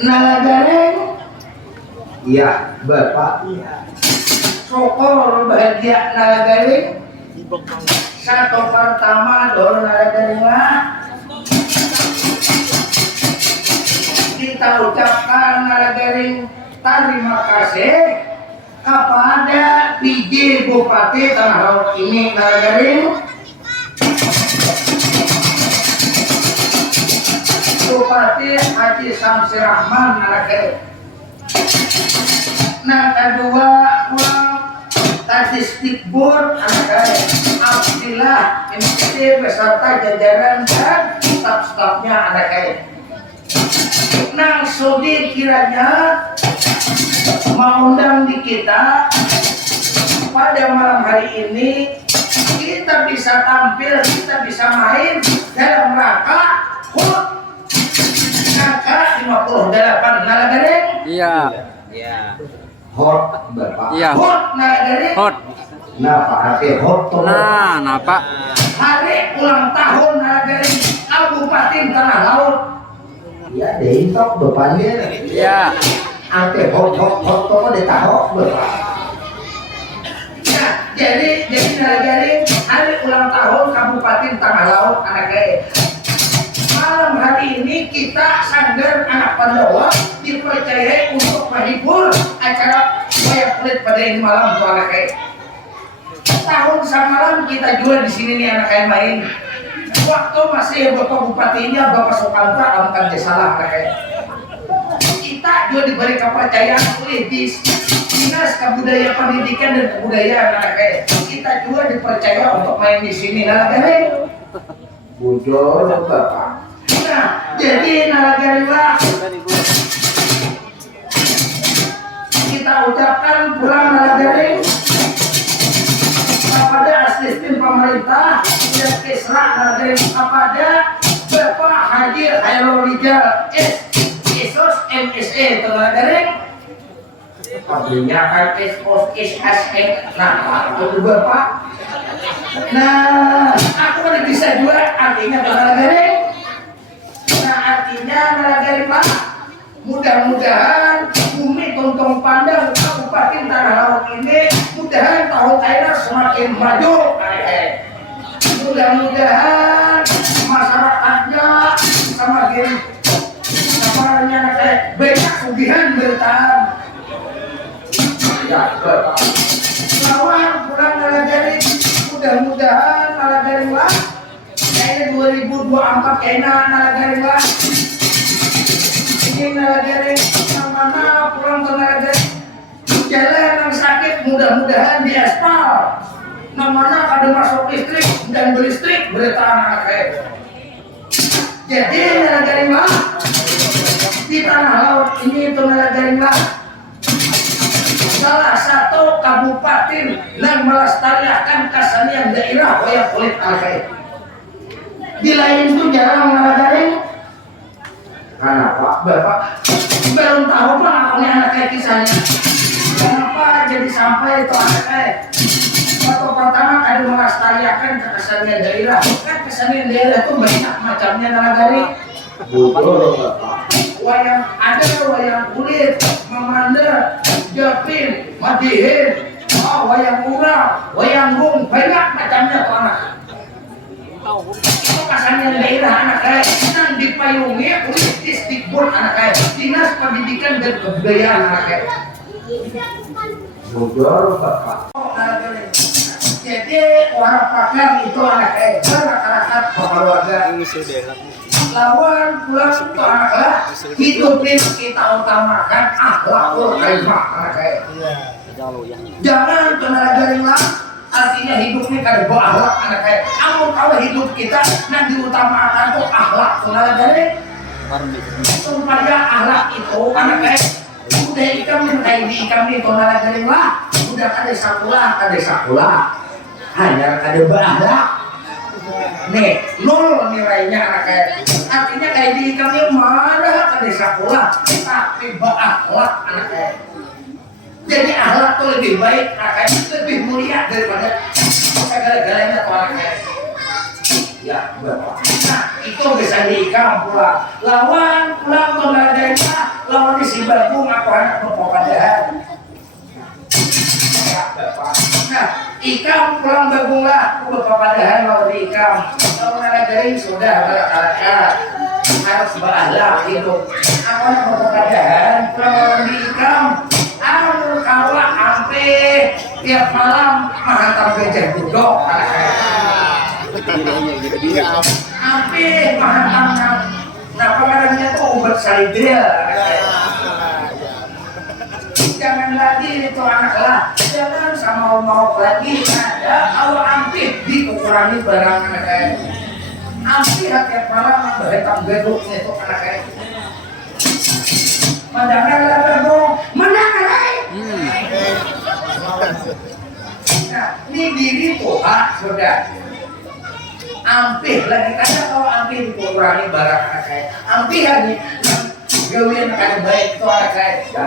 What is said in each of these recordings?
Nalagareng, iya bapak, sokor bahagia nalagareng. Satu pertama dor nalagareng lah. Kita ucapkan nalagareng terima kasih kepada PJ Bupati Tanah Laut ini nalagareng. Bupati Haji Samsir Rahman nalagareng. Nah kedua statistik board nalagareng. Alhamdulillah MPD beserta jajaran dan staf-stafnya nalagareng. Nang Sodi kiranya mengundang di kita pada malam hari ini kita bisa tampil, kita bisa main dalam rangka HUT angka 58 nalagareng. Iya. Iya. HUT Bapak. Iya. HUT nalagareng. Hot. Nah Pak Ate HUT tuh. Nah, napa? Hari ulang tahun nalagareng Kabupaten Tanah Laut. Ya deh tok bapaknya. Iya. Ate HUT tuh di tahok Bapak. Nah, jadi nalagareng hari ulang tahun Kabupaten Tanah Laut anaknya. Malam hari ini kita Sanggar Anak Pandawa dipercayai untuk menghibur acara wayang kulit pada ini malam tuh anaknya. Tahun samalam kita juga di sini nih anaknya main. Waktu masih Bapak Bupatinya Bapak Sukanta akan salah anaknya. Kita juga diberi kepercayaan oleh Dinas Kebudayaan Pendidikan dan Kebudayaan anaknya. Kita juga dipercaya untuk main di sini nalagareng. Bujur Bapak. Nah, jadi nalagareng lah. Kita ucapkan pulang nalagareng kepada asisten pemerintah dan Kisra nalagareng kepada Bapak Haji Khairul Rijal SISOS MSE nalagareng. Pabrinya kan SISOS nah itu Bapak. Nah, aku kan bisa juga artinya nalagareng. Nah artinya nalagareng Pak, mudah-mudahan bumi Tontong Pandang Kabupaten Tanah Laut ini mudahan tahun akhir semakin maju. Mudah-mudahan masyarakatnya semakin banyak sugihan bertahan. Ya Bapak. Lawan pulang nalagareng, mudah-mudahan nalagareng lah. Kayaknya 2024 kayaknya nalagareng lah. Ini nalagareng yang mana pulang ke nalagareng jalan yang sakit mudah-mudahan di aspal. Namanya ada masuk listrik dan berlistrik bertahan anaknya. Jadi nalagareng lah di Tanah Laut ini itu nalagareng lah salah satu kabupaten yang melestarikan kesenian daerah wayang kulit anaknya. Di lain itu jarang nalagareng. Kenapa Bapak belum tahu Pak anaknya kisahnya. Kenapa jadi sampai itu anaknya? Waktu pertama ada melestarikan kesenian daerah. Kan kesenian daerah itu banyak macamnya nalagareng. Betul Bapak. Wayang kulit, memanda, japin, madihin, wayang urang, wayang gung, banyak macamnya tuh anak. Itu kesenian daerah anaknya yang dipayungi oleh Disdikbud anaknya, Dinas Pendidikan dan Kebudayaan anaknya. Bujur Bapak. Jadi orang pakar itu anaknya, masyarakat keluarga ini sudah. Lawan pulang ke akhlak hidup ini kita utamakan akhlakul karimah anaknya. Jangan nalagareng lah. Artinya hidup ini kada bawa akhlak anaknya. Amun kalau hidup kita yang diutamakan itu akhlak nalagareng. Supaya akhlak itu anaknya udah ikam kayak di ikam itu nalagareng lah. Udah kada sakulah hanya kada berakhlak. nih nol nilainya anak kayak artinya kayak di kami marah ke sekolah tapi berakhlak anak kayak jadi akhlak tuh lebih baik anak kayak lebih mulia daripada segala-galanya tuh anak kayak ya bapak nah itu bisa diikam pula lawan pulang pembelajarannya lawan di si bagung aku anak berpokadahan ya bapak nah ikam pulang bagunglah berpapadahan lawan di ikam lawan nalagaring sudah berakal-akal harus berakhlak itu aku anak berpapadahan pulang lawan di ikam amul kawa ampe tiap malam menghantam gajah duduk ampe menghantam nah pengarannya tuh obat salidril jangan lagi itu anak lah jangan sama mau lagi ada awal ampe dikurangi barang anak kayak ampe tiap malam menghantam geduknya itu anak kayak mendangan lah berbong mendangan nah ini diri Tuhan sudah ampih lagi kadang kalau ampih dikurangi barang anak saya ampih lagi gawin akan baik itu anak saya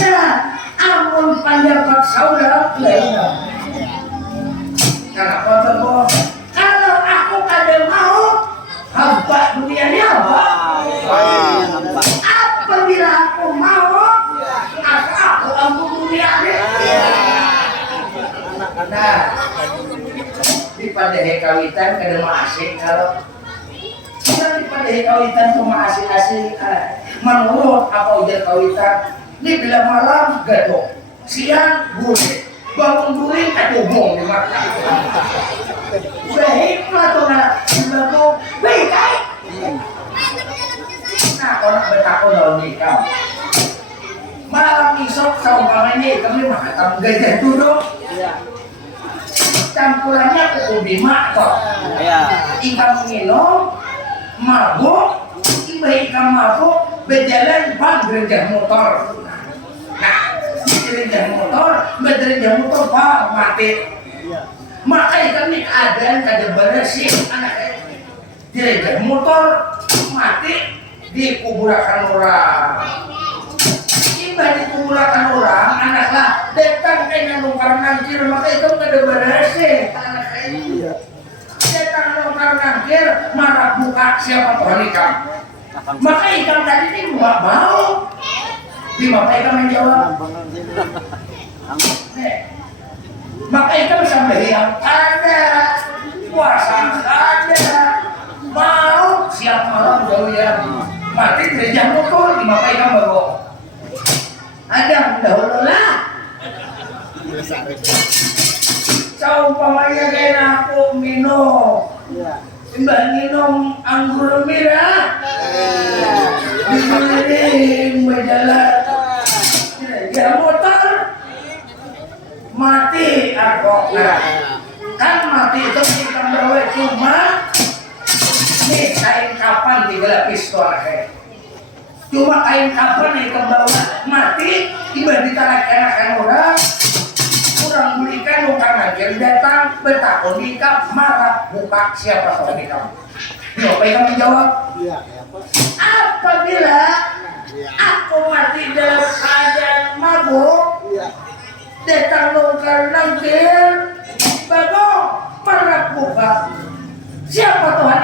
nah ampun panjang saudara lainnya karena kalau aku kadang mau hamba dunia ini apa apabila aku mau aku ampun dunia ini nah di Padehe kawitan kada asik kalau di Padehe kawitan cuma asik-asik menurut apa ujar kawitan ini bila malam gadok siang guling bangun guling kadubung di makan baik lah tuh nak bangun baik nah orang bertakun dalam nikah malam isok saumpamanya kami makan gajah duduk campurannya ubi makor ikan minum mabuk ikan mabuk berjalan bang gerejah motor nah gerejah motor bang mati maka ikan ini keadaan kada beresih anak gerejah motor mati dikuburakan orang dikuburakan orang anaklah datang kayaknya nungkar nangkir maka itu kada berhasil anak saya datang nungkar nangkir marah buka siapa Tuhan ikan maka ikan tadi ini nggak mau di maka ikan menjawab maka ikan sampai yang ada puasa ada mau siap malam jauh ya mati gereja mukul di maka ikan bawa ada dahulu lah saumpamanya kayak aku minum mbak minum anggur merah digiring berjalan ya motor mati aku nah kan mati itu kita bawa cuma nih kain kapan tiga pistol kayak cuma kain kapan yang kebawa mati tiba ditarakan orang belikan bukan lagi datang bertakun nikah marah buka siapa tahu nikah apa yang kamu jawab apabila aku mati dalam keadaan mabuk datang nungkar nangkir bagong marah buka siapa Tuhan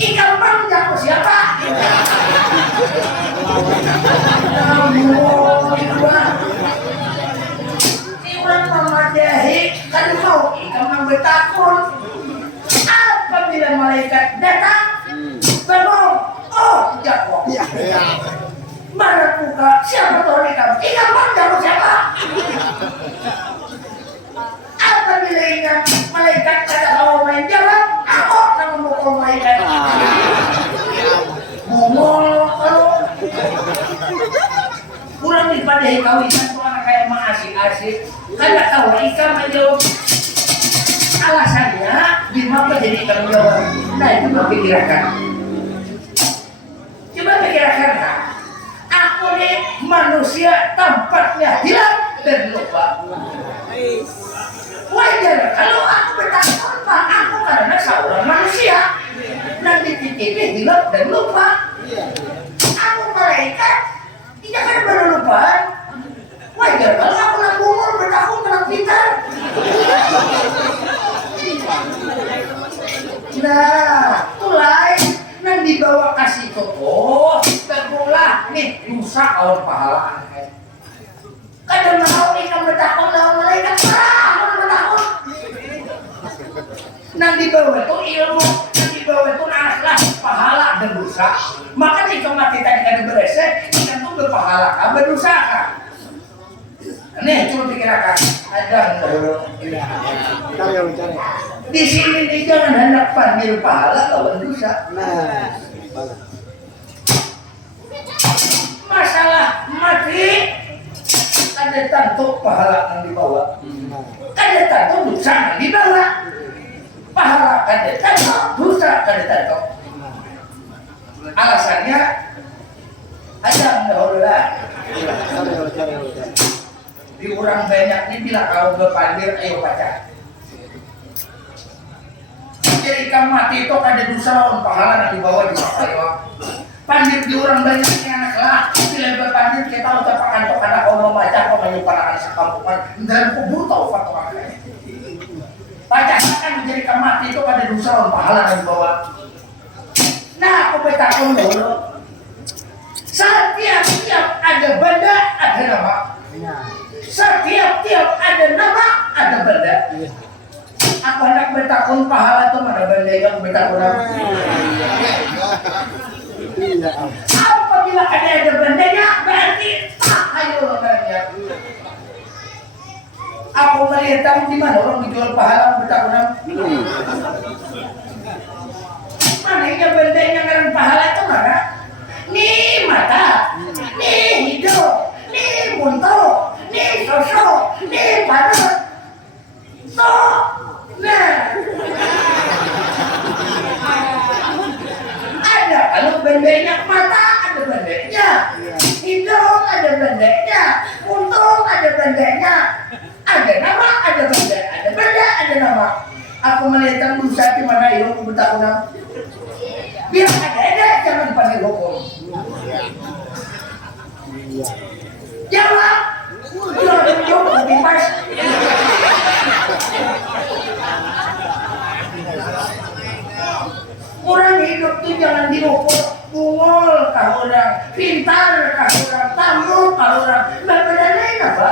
ikan panjang siapa orang memadahi kan mau ikan yang bertakun apabila malaikat datang bangun oh jawab marah buka siapa Tuhan ikan panjang siapa apabila ingat malaikat kada mau main jawab aku akan memukul malaikat ngomong kalau kurang dipadahi kawitan tuh anak kayak mah asik-asik kan gak tahu ikan menjawab alasannya gimana jadi ikan menjawab nah itu berpikirkan coba pikirkan nah aku nih manusia tempatnya hilang dan lupa wajar kalau aku bertakwa aku karena anak seorang manusia yang dititipi hilang dan lupa. Aku malaikat tidak ada berlupaan. Wajar kalau aku nak umur bertahun menang pintar. Nah, mulai nang dibawa kasih toko, terpulah nih rusak awal pahala. Kadang mau ikan bertakun lawan malaikat orang bertakun. Nang dibawa itu ilmu, nang dibawa itu akhlak, pahala dan dosa. Maka jika mati tadi kada beresek, ikan itu berpahala, berdosa kan? Nih coba pikirkan, ada di sini nih jangan hendak panggil pahala lawan dosa. Masalah mati ada tentu pahala yang dibawa, ada tentu dosa yang dibawa. Pahala ada tentu, dosa ada tentu. Alasannya ada mendahululah. Di orang banyak ini bila kau berpandir, ayo baca. Jadi kamu mati itu ada dosa lawan pahala yang dibawa di bawah. Pandir di orang banyak ini anak lah. Bila berpandir kita tahu tapakan to karena kau membaca kau menyuarakan sekampungan dan kubur tahu fatwa. Baca kan menjadi kamu mati itu ada dosa lawan pahala yang dibawa. Nah, aku bertakun dulu. Setiap ada benda ada nama. Setiap ada nama ada benda. Aku hendak bertakun pahala itu mana benda yang bertakun apa? Apabila ada bendanya berarti ayo orangnya. Aku melihat tahu di mana orang dijual pahala bertakun apa? Mana yang bendanya dengan pahala itu mana? Nih mata, nih hidung, nih muntah. Nih sosok, nih panas, nah, ada kalau bendanya mata ada bendanya, hidung ada bendanya, untung ada bendanya, ada nama ada benda, ada nama. Aku melihat berusaha di mana ilmu bertakun. Biar ada jangan dipanggil hukum. Jawab. Orang hidup itu jangan diukur bungol kah orang, pintar kah orang, tamu kah orang, berbeda lain apa?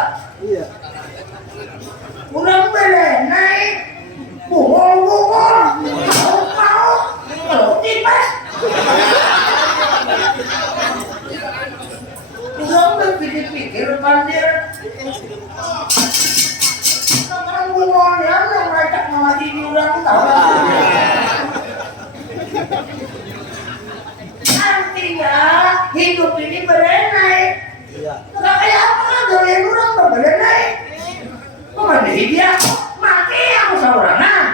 Orang beda naik, bungol, mau, kalau tipas. Orang berpikir-pikir pandir. Sekarang bungolnya yang mereka mati di orang tahu. Artinya hidup ini berenai. Nggak kayak apa dari orang berenai. Kemana dia mati aku seorangan.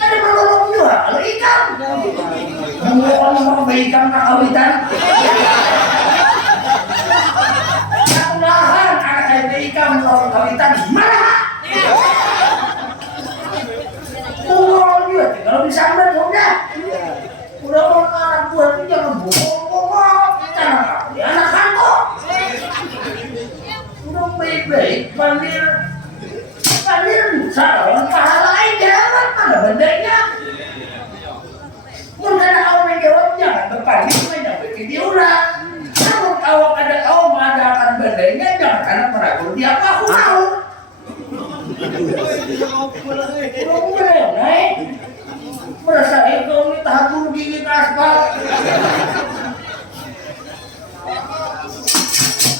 Ada perlu juga kalau ikan. Ngomong ikan tak kawitan. Aku lahan anak saya ikan kalau kawitan mana? Dia kalau disambar udah. Udah mau anak buah itu jangan bohong, jangan kau dia anak kantor. Udah baik-baik, pandir bisa lawan pahala jangan mana bendanya. Mungkin ada kau menjawab jangan berpandir, jangan berkiti orang. Namun kalau ada kau mengadakan bendanya jangan karena meragu dia aku tahu. Udah mulai naik. Merasa itu ini tahan gigi ke aspal.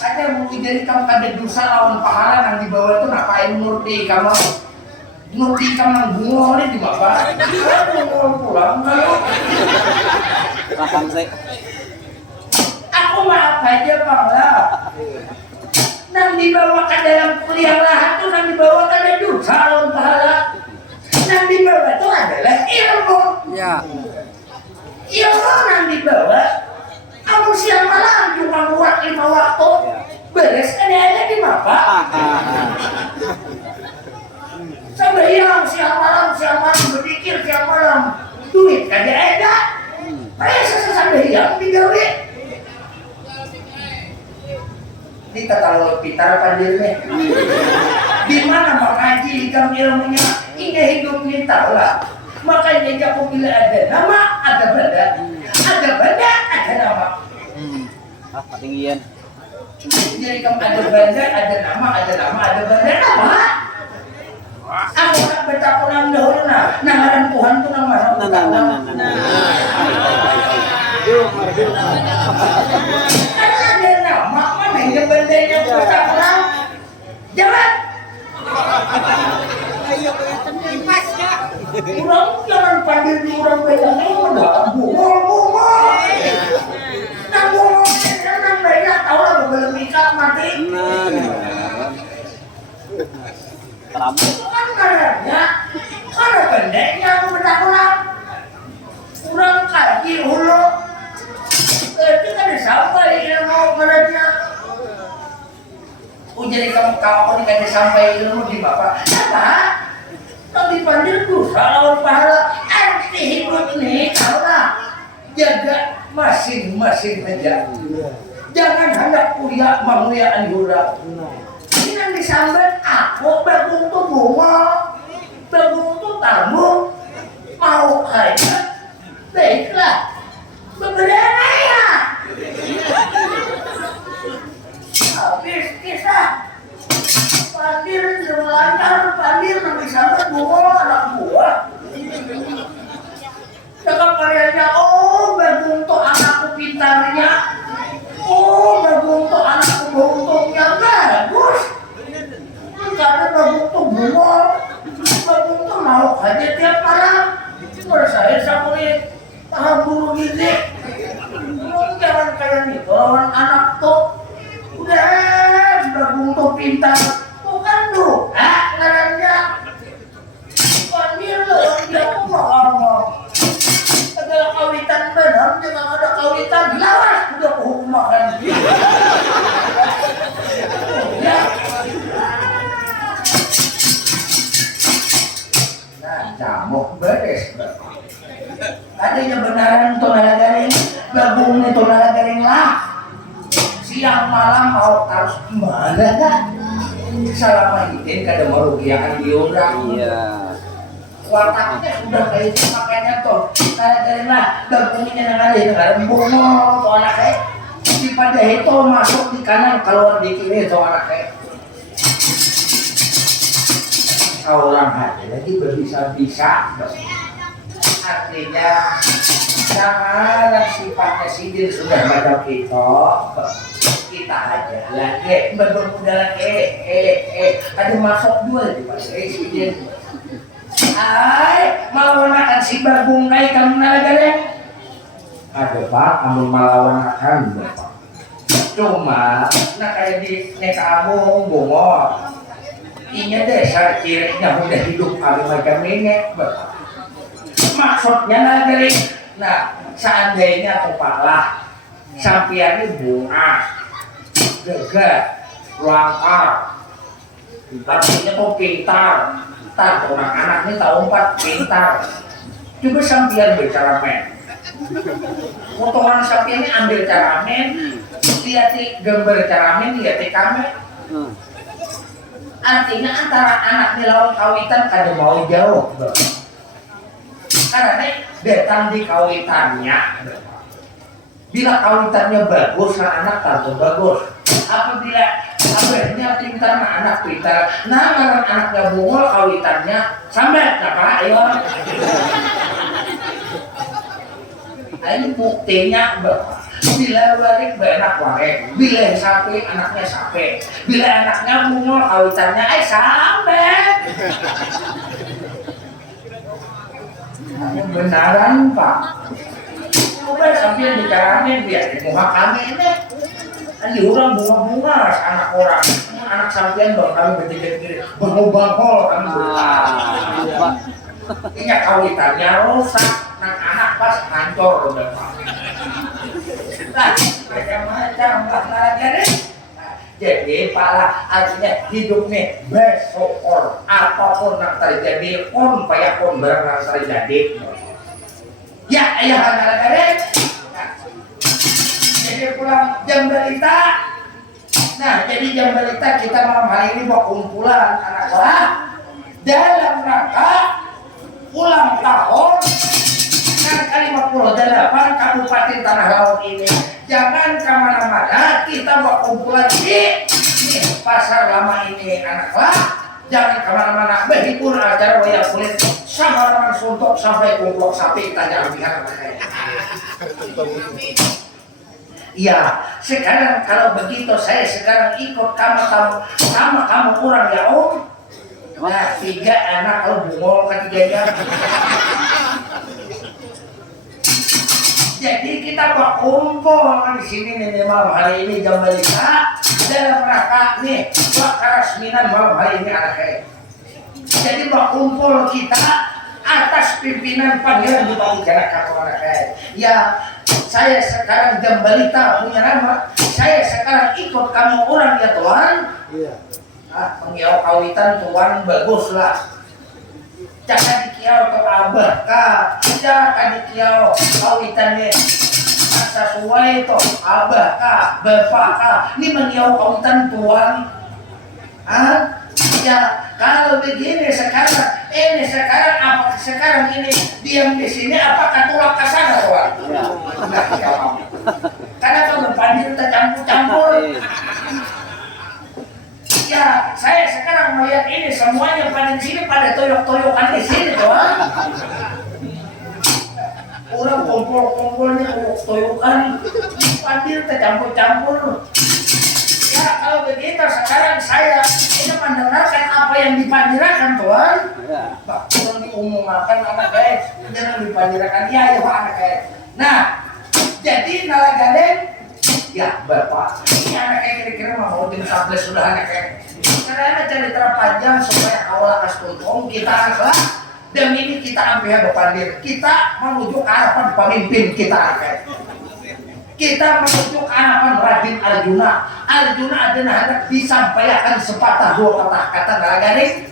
Ada mau jadi kamu ada dosa lawan pahala yang dibawa itu ngapain murti kamu yang bungo ini di bapak bungo pulang kalau paham saya aku maaf aja panglah yang dibawa ke dalam kuliah lahat itu yang dibawa ke ada dosa lawan pahala. Yang dibawa itu adalah ilmu. Ya. Ilmu yang dibawa. Aku siang malam cuma buat 5 waktu. Beres ada di mapa. sampai hilang siang malam berpikir siang malam duit kagak ada saya sampai hilang digawe di tata pitar pandirnya di mana mengaji ikam ilmunya ini hidup ini tahu lah makanya jago bila ada nama ada benda ada nama ketinggian jadi kamu ada benda ada nama ada benda apa aku nak bertakwa nang dahulu nangaran Tuhan tu nang mana karena ada nama mana yang bendanya bertakwa jangan kurang jangan panggil di orang bedanya udah bungol nang bungol nang beda tahu lah belum ikat mati kan karena pendeknya aku bertakwa kurang kaji hulu itu kan sampai ilmu mereka jadi kamu ini sampai ilmu di bapak apa tapi pandir dosa lawan pahala arti hidup ini karena jaga masing-masing aja jangan hendak kuliah menguliah anjura ini yang disambat aku berguntung bunga berguntung tamu mau aja baiklah beberapa ya habis kisah pandir lancar pandir nanti sambat bunga anak buah cakap karyanya berguntung anakku pintarnya berguntung anakku beruntungnya bagus karena berguntung bunga berguntung mau aja tiap malam saya sampai tahap buru gizi jangan kayak nih lawan anak tuh udah berguntung pintar bukan doa ngarannya pandir loh dia mau ngomong segala kawitan benar jangan ada kawitan lawas udah makan ya nah camuk beres tadinya benaran tuh nalagaring gabung itu nalagaring lah siang malam mau harus gimana kan selama ini kada merugikan diorang iya warnanya sudah kayak itu makanya tuh nalagaring lah gabungnya nalagaring bungo tuh anak kayak di pada itu masuk di kanan keluar di kiri tuh anak kayak orang hati lagi berbisa-bisa artinya jangan sifatnya sindir sudah pada kita aja lagi bermuda ada masuk dua di mana sindir melawan akan si bagung naik kamu nalagaring ada pak kamu melawan akan bapak cuma nah kayak di kamu bongor ini dasar cirinya udah hidup kami macam ini maksudnya nalagaring nah seandainya kepala sampiannya bunga gegah langkar artinya tuh pintar orang anak ini tahu 4 pintar coba sampian bicara men potongan sampiannya ambil cara men lihat gambar cara men lihat kami artinya antara anak ini lawan kawitan kada mau jauh karena datang di kawitannya bila kawitannya bagus anak tentu bagus apabila kabarnya pintar anak pintar nah anaknya bungol kawitannya sambat apa ayo ini buktinya bila warik benak warik bila sapi anaknya sapi bila anaknya bungol kawitannya sambat yang benaran pak coba sambil bicarain biar di muka kami ini kan orang bunga-bunga anak orang anak sampian baru kami bertiga-tiga bangol kami bertiga ini kawitannya rusak anak pas hancur udah pak nah macam-macam lah lagi Jadi pala artinya hidup nih besok apapun yang terjadi payakun barang yang terjadi. Ya ayah anak-anak. Jadi pulang jam berita. Nah jadi jam berita kita malam hari ini mau kumpulan anak kelas dalam rangka ulang tahun kan ke-58 Kabupaten Tanah Laut ini. Jangan kemana-mana, kita mau kumpulan di pasar lama ini anak lah. Jangan kemana-mana, berhibur acara wayang kulit sama orang suntuk sampai kumpul sapi tanya pihak mereka. Iya, sekarang kalau begitu saya sekarang ikut sama kamu kurang ya om. Nah 3 anak kalau bungol ketiganya. Jadi kita berkumpul di sini nih malam hari ini jam berita dalam rangka nih keresmian malam hari ini anak-anak. Jadi berkumpul kita atas pimpinan Pangeran Bupati Janaka anak-anak. Ya saya sekarang jam berita punya nama. Saya sekarang ikut kamu orang ya Tuhan. Iya. Pengiau kawitan Tuhan bagus lah. Jangan dikiau ke abah kah, jangan dikiau kawitannya sesuai itu abah kah, bapak kah, ini mengiau kawitan tuan. Ya kalau begini sekarang, apa sekarang ini diam di sini, apakah tulak ke sana tuan? Karena kalau pandir tercampur-campur. Ya, saya sekarang melihat ini semuanya pada di sini pada toyok-toyokan di sini, tuan. Orang kumpul-kumpulnya toyokan, pandir tercampur-campur. Ya, kalau begitu sekarang saya ini mendengarkan apa yang dipandirakan, tuan. Bah, kurang diumumkan anak guys, jangan dipandirakan. Ya, anak guys. Nah, jadi nalagaden. Ya bapak, ini anaknya kira-kira mau jam 11 sudah anaknya. Karena cari terpanjang supaya awal akas tuntung kita anak dan ini kita ambil ada pandir. Kita menuju ke harapan pemimpin kita anaknya. Kita menuju ke harapan Raden Arjuna. Arjuna adalah hendak disampaikan sepatah 2 kata nalagaring.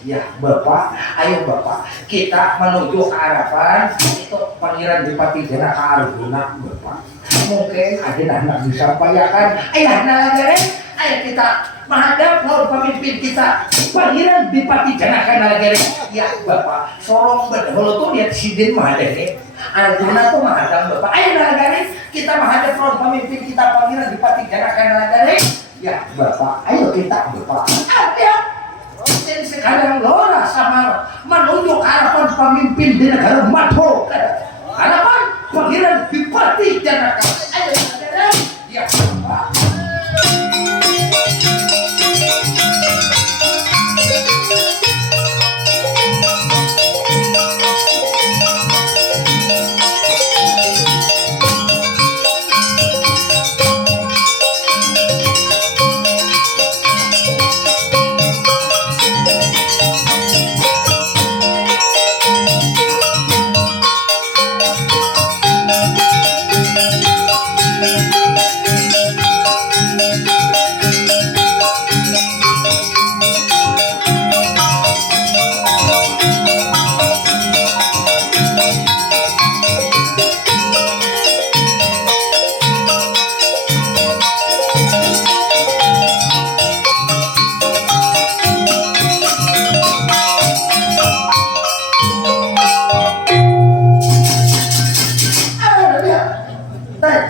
Ya bapak, ayo bapak, kita menuju ke harapan itu Pangeran Bupati Janaka Arjuna bapak. Mungkin ada nak disampaikan, ayah nalagaring, ayo kita menghadap lawan pemimpin kita Pangeran Bupati Janaka nalagaring. Ya bapak, sorong berdahulu tuh lihat sidin menghadap nih. Arjuna tuh menghadap bapak, ayo nalagaring, kita menghadap lawan pemimpin kita Pangeran Bupati Janaka nalagaring. Ya bapak, ayo kita bapak. Ayo. Dan sekarang lora sama menuju ke harapan pemimpin di negara Madho. Harapan Pangeran Bupati Janaka. Ayo saudara, ya Pak.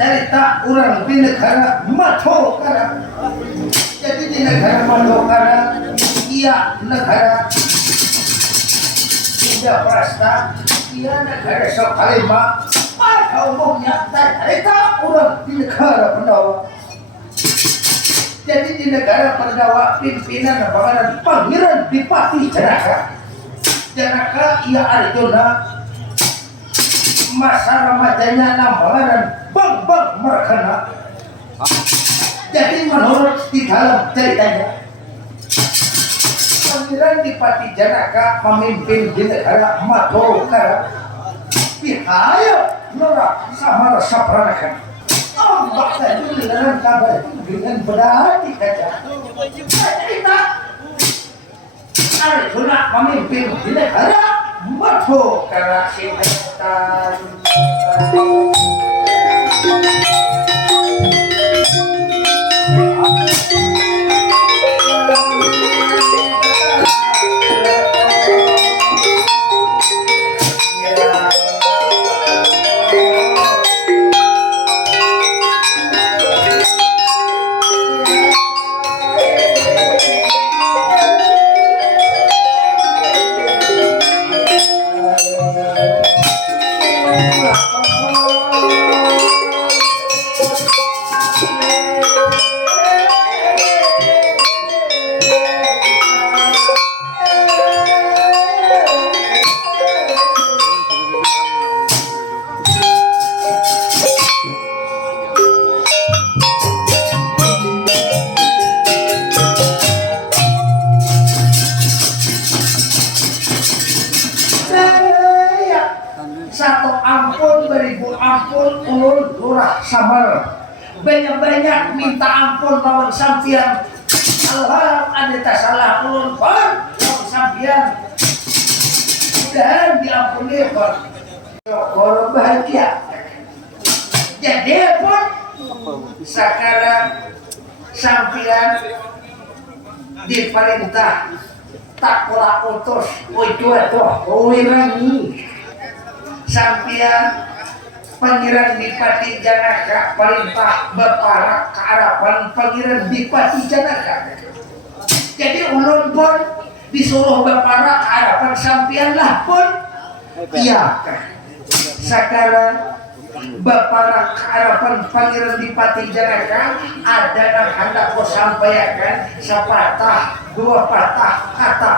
Cerita orang di negara Madokara. Jadi di negara Madokara, ia negara Indraprasta, ia negara Sokalima. Pada umumnya cerita orang di negara Pandawa. Jadi di negara Pandawa pimpinan Pangeran Bupati Janaka. Janaka ia Arjuna. Masa remajanya nambalan bang merkena. Jadi menurut di dalam ceritanya Pangeran Bupati Janaka memimpin di negara Madokara. Bihaya norak sama rasa peranakan. Oh tombak tadi dengan kabar dengan berarti saja. Cerita Arjuna pemimpin di negara Madhu karena Sintan. Satu ampun beribu ampun ulun lurah sabar banyak-banyak minta ampun lawan sampian alhamdulillah ada tak salah ulun pun lawan sampian dan diampuni pun syukur bahagia jadi pun sekarang sampian diperintah tak pula utus itu uwirangi sampian Pangeran Dipati Janaka perintah berparak ke harapan Pangeran Dipati Janaka. Jadi ulun pun disuruh berparak ke harapan sampian lah pun iya sekarang berparak ke harapan Pangeran Dipati Janaka ada yang hendak ku sampaikan sepatah dua patah kata.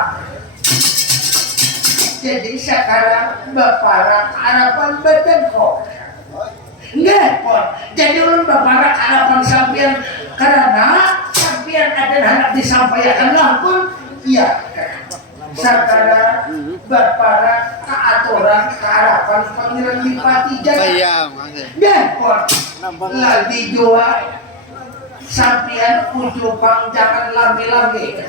Jadi sekarang berparak harapan badan kok enggak kok jadi ulun berparak harapan sampian karena sampian ada hendak disampaikan lah pun iya sekarang berparak ke aturan ke harapan Pangeran Dipati Janaka enggak kok lagi jual sampian ujupang jangan lami-lami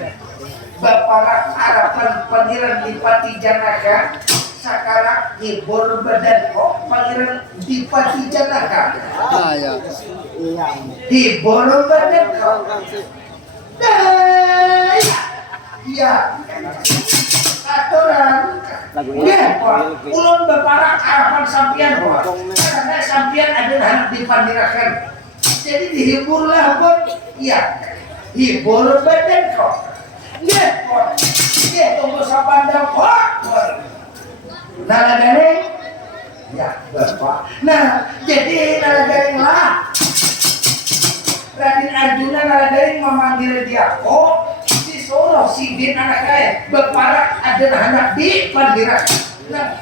berparak harapan Pangeran Dipati Janaka sekarang hibur badan kok Pangeran Dipati Janaka hibur badan kok iya aturan ya ulun berparak harapan sampian kok karena sampian ada hendak dipandirakan jadi dihiburlah pun iya hibur badan kok ya, tunggu sapandang kok. Nalagaring, ya bapak. Nah, jadi nalagaring lah. Raden Arjuna nalagaring memanggil dia kok. Disuruh sidin anak kaya berparak ada anak di pandirak. Nah,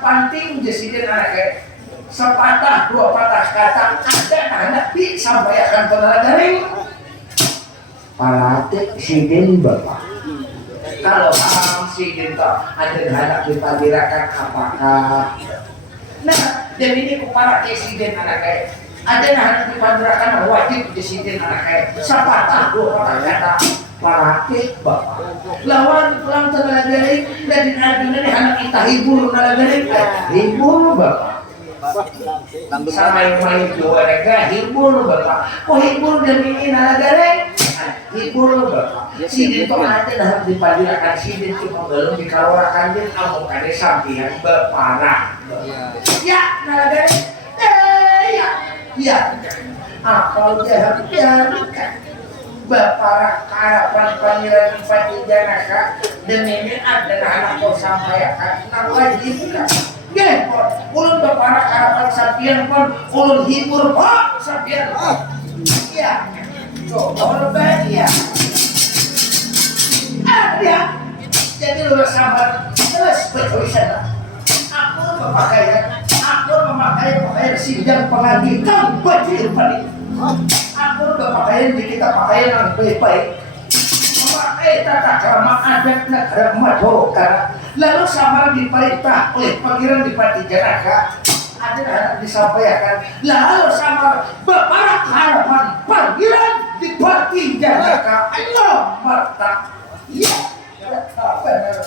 panting sidin anak kaya. Sepatah dua patah kata ada anak di sampaikan nalagaring. Paratik sidin bapak. Kalau sidin toh ada hendak dipandirakan apakah? Nah, dan ini kuparatik sidin anak kaya. Ada hendak dipandirakan wajib di sidin anak kaya. Sepatah dua patah kata paratik bapak. Lawan pulang nalagaring dan Arjuna ini hendak kita hibur nalagaring. Hibur bapak. Sama yang main dua rega hibur bapak. Oh hibur demi nalagaring. Hibur bapak. Sidin itu ada dalam dipandirakan sidin cuma belum dikalaurakan din amuk ada sampian berparah. Ya nalagaring. Ya. Kalau jahat berparah ke harapan Pangeran Dipati Janaka demi ini adalah anak kau sampaikan nang wajib kan. Gak, ulun berparak harapan sampian pun ulun hibur kok sampian. Iya, coba bahagia. Ya, jadi lu sabar terus bertulisan. Aku memakai pakaian sidang pengadilan bajir paling. Aku berpakaian di kita pakaian yang baik-baik. Memakai tata krama adat negara Madura. Lalu samar diperintah oleh Pangeran Dipati Janaka ada hendak disampaikan lalu sama beberapa harapan panggilan di parti Janaka nomor tak ya benar.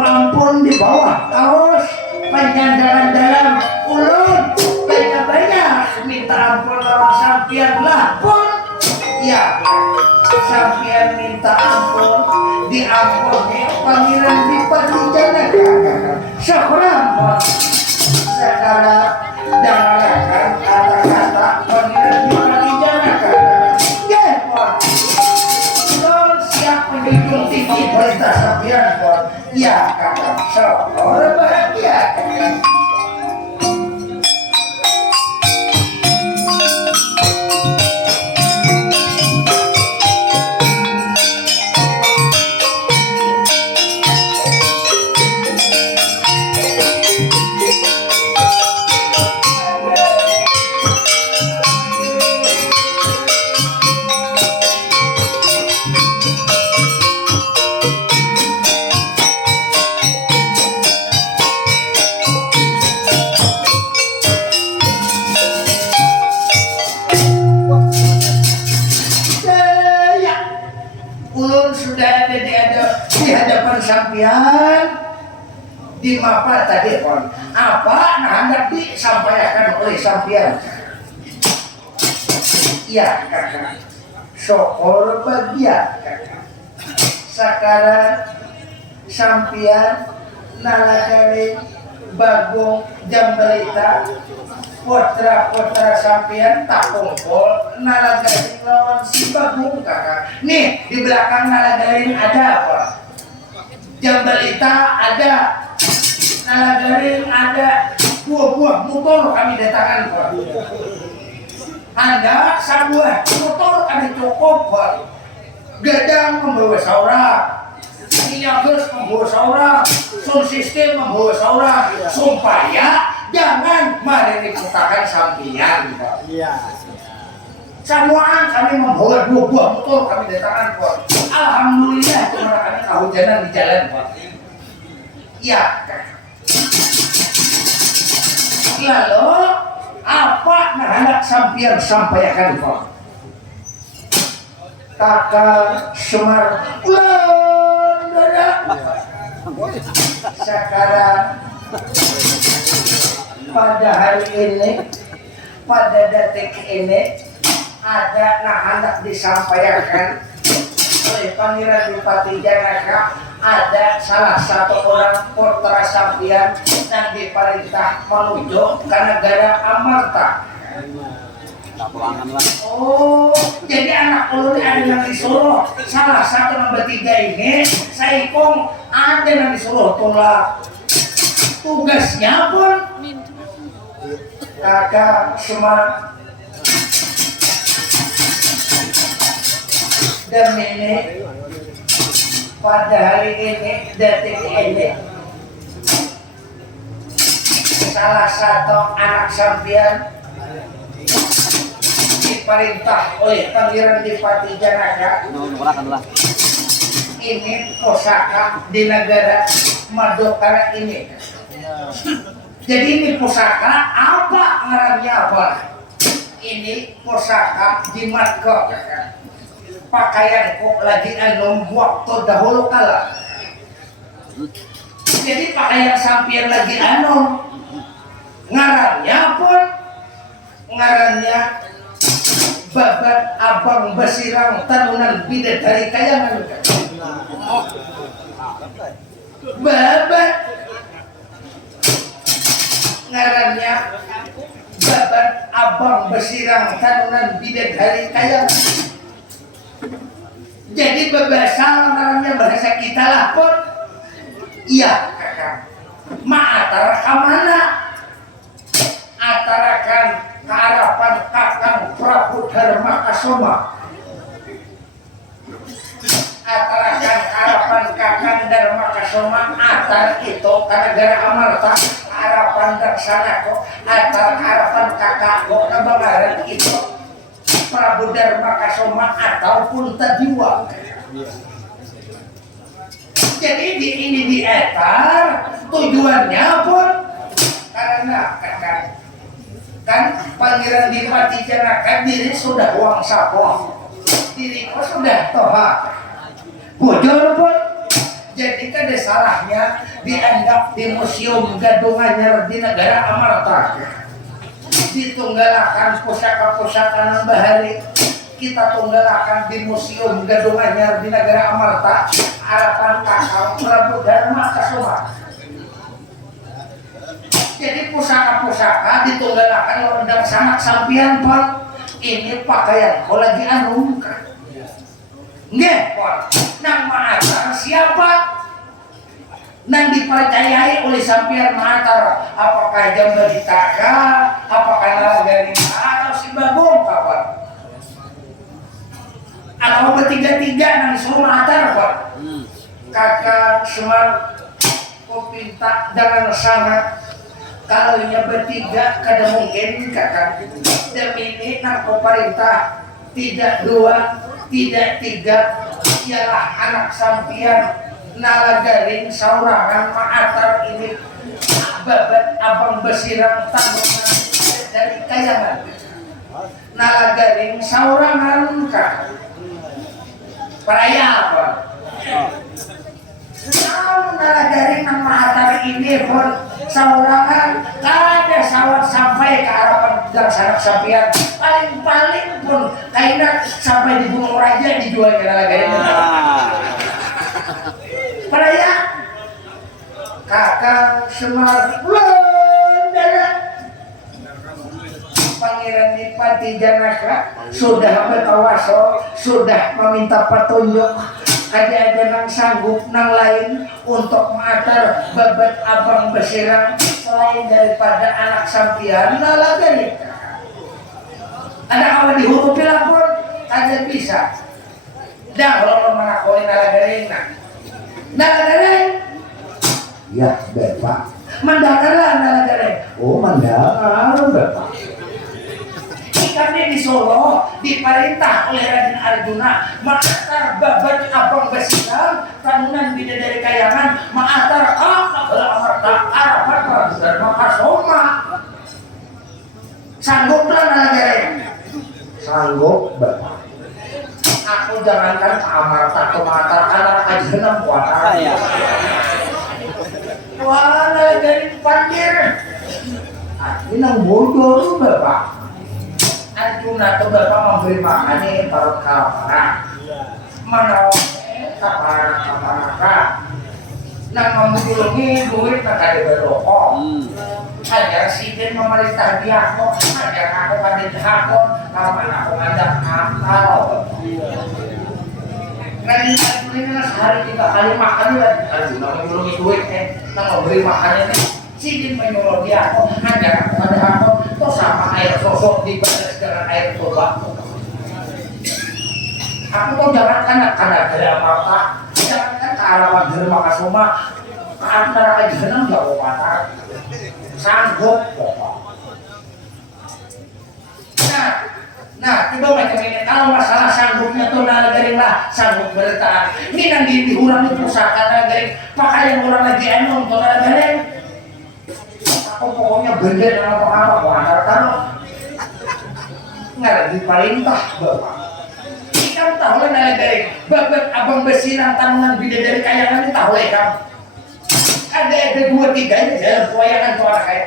ampun di bawah kaos panjandaran dalam ulun banyak minta ampun lawan sampian lah pun ya sampian minta ampun diampuni Pangeran Dipati Janaka sekarang segala dangalakan kata-kata Pangeran Dipati Janaka ya pun ulun siap menjunjung tinggi perintah sampian pun ya kakak seorang bahagia kakak. Sampian di mapa tadi pon apa nah hendak disampaikan oleh sampian iya kakak syukur bahagia kakak sekarang sampian nalagari bagong jambalita putra-putra sampian tak kumpul nalagari lawan si bagong kakak nih di belakang nalagarin ada apa jambalita ada, nalagarin ada, buah-buah motor kami datangkan Pak. Anda sebuah motor kami cukup Pak. Gadang membawa saurang, Inyagus membawa saurang, sound system membawa saurang, supaya jangan mari diputakan sampian Pak. Semuaan kami membawa buah-buah motor kami datangkan Pak. Alhamdulillah cuma kami kehujanan di jalan Pak. Ya. Lalu apa nah hendak sampian sampaikan Pak? Kakak Semar Ulandara sekarang pada hari ini pada detik ini ada nah hendak disampaikan oleh Pangeran Dipati Janaka ada salah satu orang putra sampian yang diperintah menuju ke negara Amarta. Oh, jadi anak ulun ada yang disuruh salah satu nomor 3 ini Saikong ada yang disuruh tolak tugasnya pun kakak Semar dan ini pada hari ini detik ini salah satu anak sampian diperintah oleh Pangeran Dipati Janaka ini pusaka di negara Madukara ini. Jadi ini pusaka apa ngarannya apa? Ini pusaka jimat kok pakaian kok lagi anu waktu dahulu kala. Jadi pakaian sampian lagi anu ngarannya pun ngarannya babat abang basirang tanunan bidadari kayangan. Babat ngarannya babat abang basirang tanunan bidadari kayangan. Jadi berbahasa namanya bahasa kita lah pun iya kakak ma'atara kamana atarakan kearapan kakang Prabu Dharma Kasoma atarakan kearapan kakang Dharma Kasoma atar itu ke negara Amarta harapan daksana kok atar harapan kakak kok kebangaran itu Prabu Dharma Kasoma ataupun Tadiwa. Jadi ini di etar tujuannya pun karena kan Pangeran Dipati Janaka diri sudah uang sapo, diriku sudah toha, bujur pun. Jadi kan salahnya dianggap di museum Gadung Anyar di negara Amarta. Ditunggalakan pusaka-pusaka nang bahari. Kita tunggalakan di museum Gadung Anyar di negara Amarta. Harapan Kakang Prabu Dharma Kasuma. Jadi pusaka-pusaka ditunggalakan rendang sanak sampian Pak. Ini pakaian kau lagi anungkan. Nggih, Pak. Nama acara siapa? Nang dipercayai oleh sampian Matar. Apakah Jambaditaka? Apakah Nalagaring atau si Bagong kapan? Atau bertiga-tiga nang disuruh Matar, Pak? Kakak Semar, kau minta jangan sangat. Kalau nya bertiga kada mungkin kakak. Demi ini nang pemerintah tidak dua, tidak tiga, ialah anak sampian Nalagaring saurangan Maatar ini babat abang besirang tanggungan dari kayangan Nalagaring saurangan kak peraya apa? Nalagaring nang Maatar ini pun saurangan kada sawat sampai ke arah pedang sanak sampian paling pun kaina sampai di Gunung Raja dijual ke Nalagaring peraya Kakang Semar Wulandara Pangeran Nipati Janaka sudah bertawaso, sudah meminta petunjuk ada nang sanggup nang lain untuk Maatar babat abang besirang selain daripada anak sampian Nalagaring. Ada kawan dihurupi lapor ada bisa dah kalau menakoni Nalagaring Nalagaring ya Bapak mendakarlah Nalagaring. Oh mendakar Bapak. Kami di Solo diperintah oleh Raden Arjuna Maatar babat abang besirang tanunan bidadari kayangan Maatar Amarta Arapat Dharma Kasoma. Sangguplah Nalagaring. Sanggup Bapak. Aku jangankan ke Amarta ke Maatar anak aja enam kuatar. Wah Nalagaring panggil. Ini nang bodoh Bapak. Arjuna tuh Bapak memberi makan nih perut kalaparan menawan kaparan nang memulungi duit nang ada berokok ajar sidin memerintah dia kok ajar aku pada jahakon kapan aku ngajak akal Raden Arjuna ini sehari 3 kali makan lagi Arjuna memulungi duit nang memberi makan ini sidin menyuruh dia kok ajar aku pada akal kok sama air sosok dibalas dengan air coba. Aku kok jangankan gara Amarta, jangankan ke arah Dharma Kasoma, antara aja nang jauh mata, sanggup Bapak. Nah, coba macam ini kalau masalah sanggupnya tuh Nalagaring lah, sanggup bertahan. Ini nang diurangi pusaka Nalagaring, pakaian orang lagi enom tuh Nalagaring. Aku pokoknya benda dengan apa-apa kuantar taruh nggak lagi perintah Bapak. Kamu tahu lah Nalagaring babat abang besirang tanunan bidadari kayangan ini tahu ya kamu ada 2-3 nya dalam pewayangan tuh anak kayak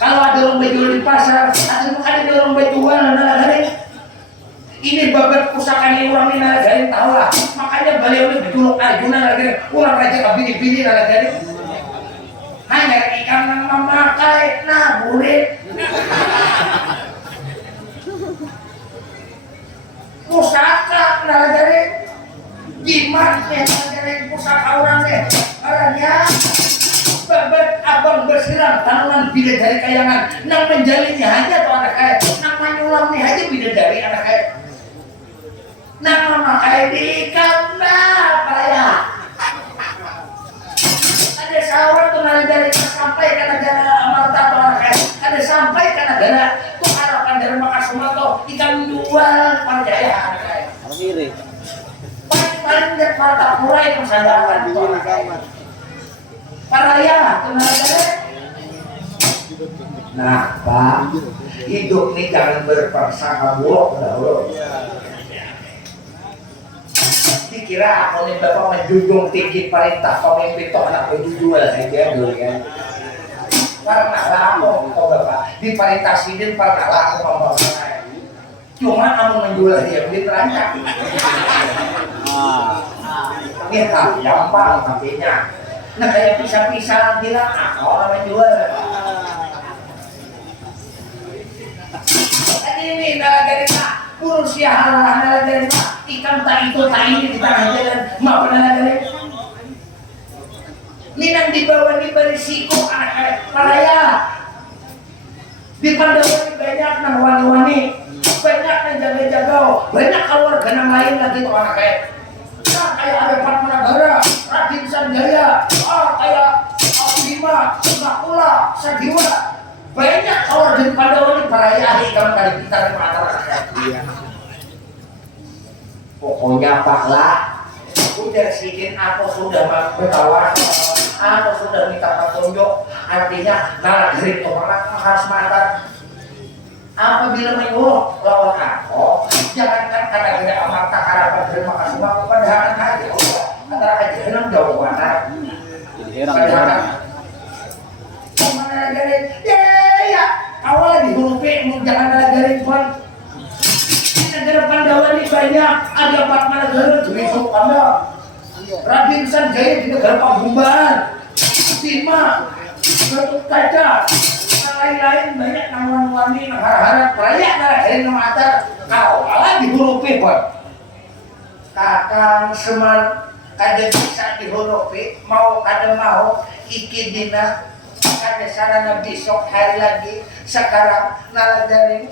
kalau ada orang berjual di pasar ada orang berjual Nalagaring ini babat pusaka ini orang ini Nalagaring tahu lah makanya beliau ini berjuluk Arjuna Nalagaring orang raja kabini-bini Nalagaring hanya ikan yang memakai burit pusaka Nalagaring gimana Nalagaring pusaka orangnya orangnya babat abang berserang tanunan bidadari kayangan nang menjalinnya aja tuh anak kaya nang menyulamnya aja bidadari anak kaya nang memakai di ikan peraya ada sawah tuh Nalagaring sampai ke negara Amarta tuh anak kaya ada sampai ke negara tuh harapan Dharma Kasuma tuh ikan jual Panjaya anak kaya paling dia mata pura itu sandaran tuh anak kaya paraya tuh Nalagaring. Nah Pak hidup nih jangan berprasangka buruk dahulu dikira aku nih bapak menjunjung tinggi perintah pemimpin toh anak berjujual aja dulu ya. Karena aku kok bapak diperintah sidin pernah aku ngomong saya. Cuma kamu menjual dia beli terancam. Ini gampang tapinya. Nah kayak pisah-pisah bilang orang menjual. Ini dari Pak urus ya hal dari Pak ikan tak itu tak ini di tengah jalan mak pernah dari Minang dibawa di berisiko anak Malaya di Pandawa banyak nang wani-wani banyak nang jaga-jaga banyak keluarga nang lain lagi tuh anak kayak kayak ada Patmanagara Raden Sanjaya kayak Bima Makula Sadiwa banyak keluarga di Pandawa ini perayaan kalau kali kita di masyarakat. Iya. Pokoknya Pak lah, udah sidin aku sudah berkawan, aku sudah minta petunjuk, artinya nalar dari orang harus mantap. Apabila menyuruh lawan aku, jangankan kata-kata amarta harapan terima kasih maka padahal aja antara aja hilang jauh mana. Padahal mana garing ya awal lagi hurufi jangan ada garing pun negara Pandawa ini banyak ada 4 negara termasuk Pandawa Raden Sanjaya di negara Pakuban Bima Batu Kaca lain-lain banyak namun wani harap banyak dari nama atar kau malah di hurufi pun kakang Semar kada bisa di hurufi mau kada mau iki dina karena sarana besok hari lagi sekarang naladaring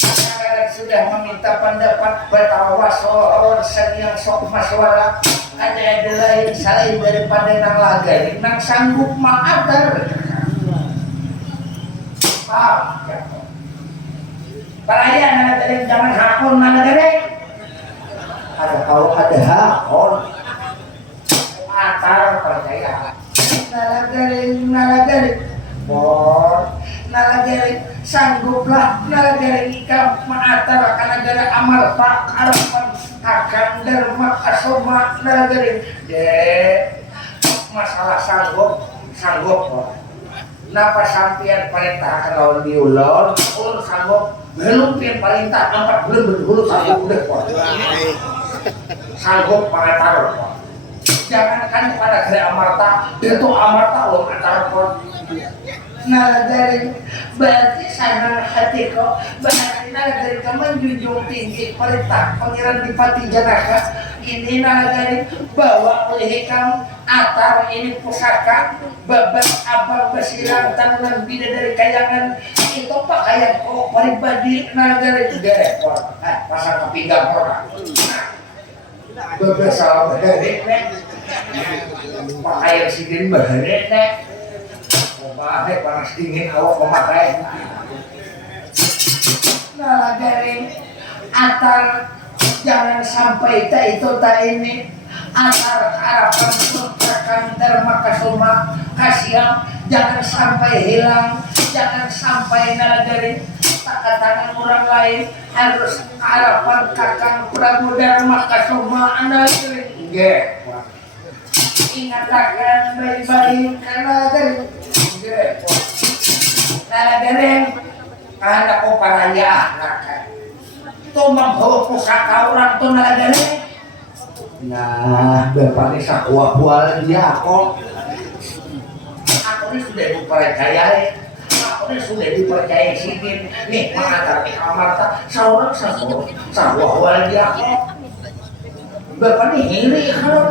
sekarang sudah meminta pendapat bertawasol yang sok maswara ada lain selain daripada nang lagari nang sanggup mengatur paham ya perayaan naladaring jangan hakun naladaring ada kalau ada hakun atar percaya nalagaring nalagaring sangguplah nalagaring ikam mengatar kanagara amal pak harapan akan dharma kasoma nalagaring masalah sanggup napa sampian perintah kalau diulur sanggup belum pian perintah 4 bulan berhulu sanggup udah sanggup mengatar jangankan kepada Gere Amarta itu Amarta loh antara pun nalagaring berarti sana hatiku berarti nalagaring menjunjung tinggi perintah Pangeran Dipati Janaka ini nalagaring bawa oleh kamu atar ini pusaka babat abang besilang tanaman bidadari kayangan itu pakaian kok pribadi nalagaring Gere pasang kepinggang orang beberapa baharik nek pakaian sidin baharik nek bahaya panas dingin awak memakai nalagaring atar jangan sampai itu ini atar harapan surgakan dharma kasuma kasiam jangan sampai hilang jangan sampai nalagaring tangan orang lain harus harapan kakang Prabu Dharma Kasuma nalagaring nggih ingatakan baik-baik nalagaring nggih nalagaring anak ko paraya anak to membawa pusaka orang to nalagaring nah bapaknya sakwa-kwa dia kok aku ini sudah dipercayai aku ini sudah dipercayai sidin nih mengantar nih Amarta seorang sakwa-kwa dia kok bapak ini hiri kalau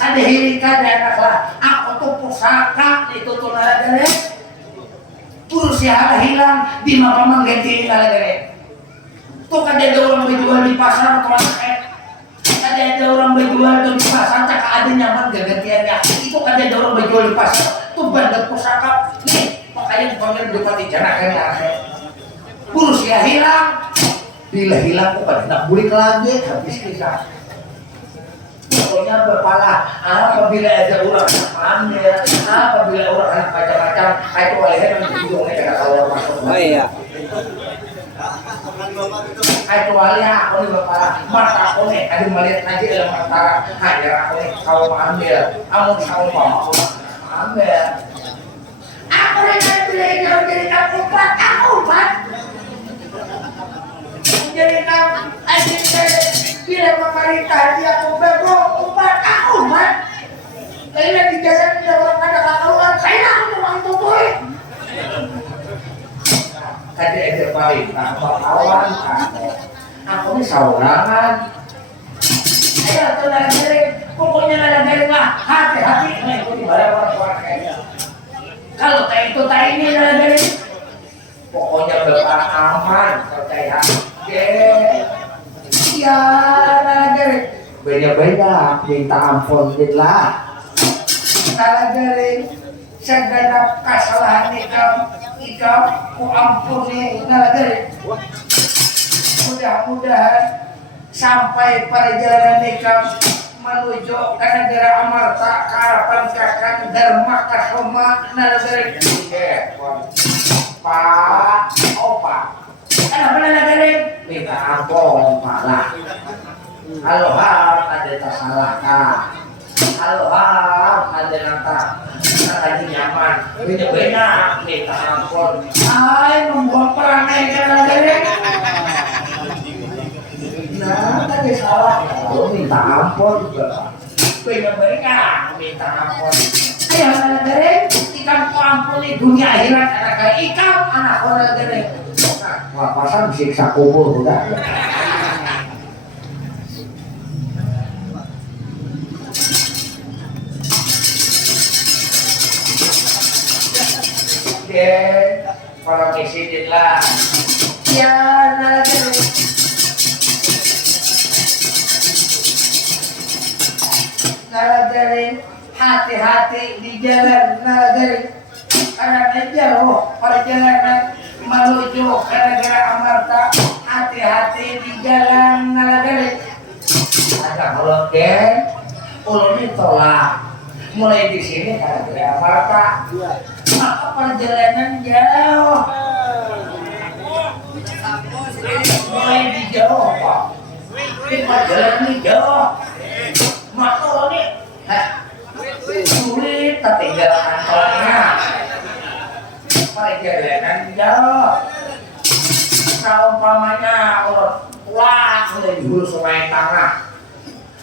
ada hiri kan anak lah aku tuh pusaka itu tuh nalagaring terus ya hilang di mapa mengganti nalagaring tuh kan ada orang berjual di pasar atau ada orang berjual di pasar tak ada nyaman gantiannya itu kan ada orang berjual di pasar tuh bandar pusaka nih pakaian Pangeran Dipati Janaka ya kurus ya hilang bila hilang kok pada nak bulik lagi habis kisah pokoknya berpala apabila ada orang ambil apabila orang anak macam-macam itu olehnya menjunjungnya kata kalau masuk oh iya kecuali aku nih bapak mata aku nih ada melihat nanti dalam antara hajar aku nih kau ambil kamu kau mau ambil aku nih jadi kamu empat aku empat jadi kamu aja bila pemerintah dia aku berbohong empat aku empat kayaknya di jalan ada orang ada kawan saya aku mau itu boy tadi ada perintah kawan aku ini saurangan ayo tuh lagi pokoknya lagi lah hati-hati mengikuti barang-barang kayaknya kalau kayak itu tak ini lagi pokoknya bakal aman kalau kayak ya lagi beda-beda minta ampun lah lagi segenap kesalahan ikam ku ampuni lagi mudah-mudahan sampai perjalanan ikam menuju ke negara Amarta karapan kakan Dharma Kasoma nalagari Pak Opa kenapa nalagari minta ampun malah halo ada tak salah halo ada nata tadi nyaman beda-beda minta ampun membuat perangai nalagari nah tadi salah minta ampun beda-beda minta ampun ayo nalagari ikan ku ampuni dunia akhirat anak ikan anak nalagari wah pasang siksa kubur udah para presiden lah ya nalagari hati-hati di jalan nalagari karena jauh perjalanan menuju ke negara Amarta hati-hati di jalan nalagari ada hologen ulun ditolak mulai di sini ke negara Amarta maka perjalanan jauh mulai di jauh Pak di perjalanan jauh maka ini sulit tertinggal kantornya perjalanan jauh seumpamanya wah udah di hulu sungai tanah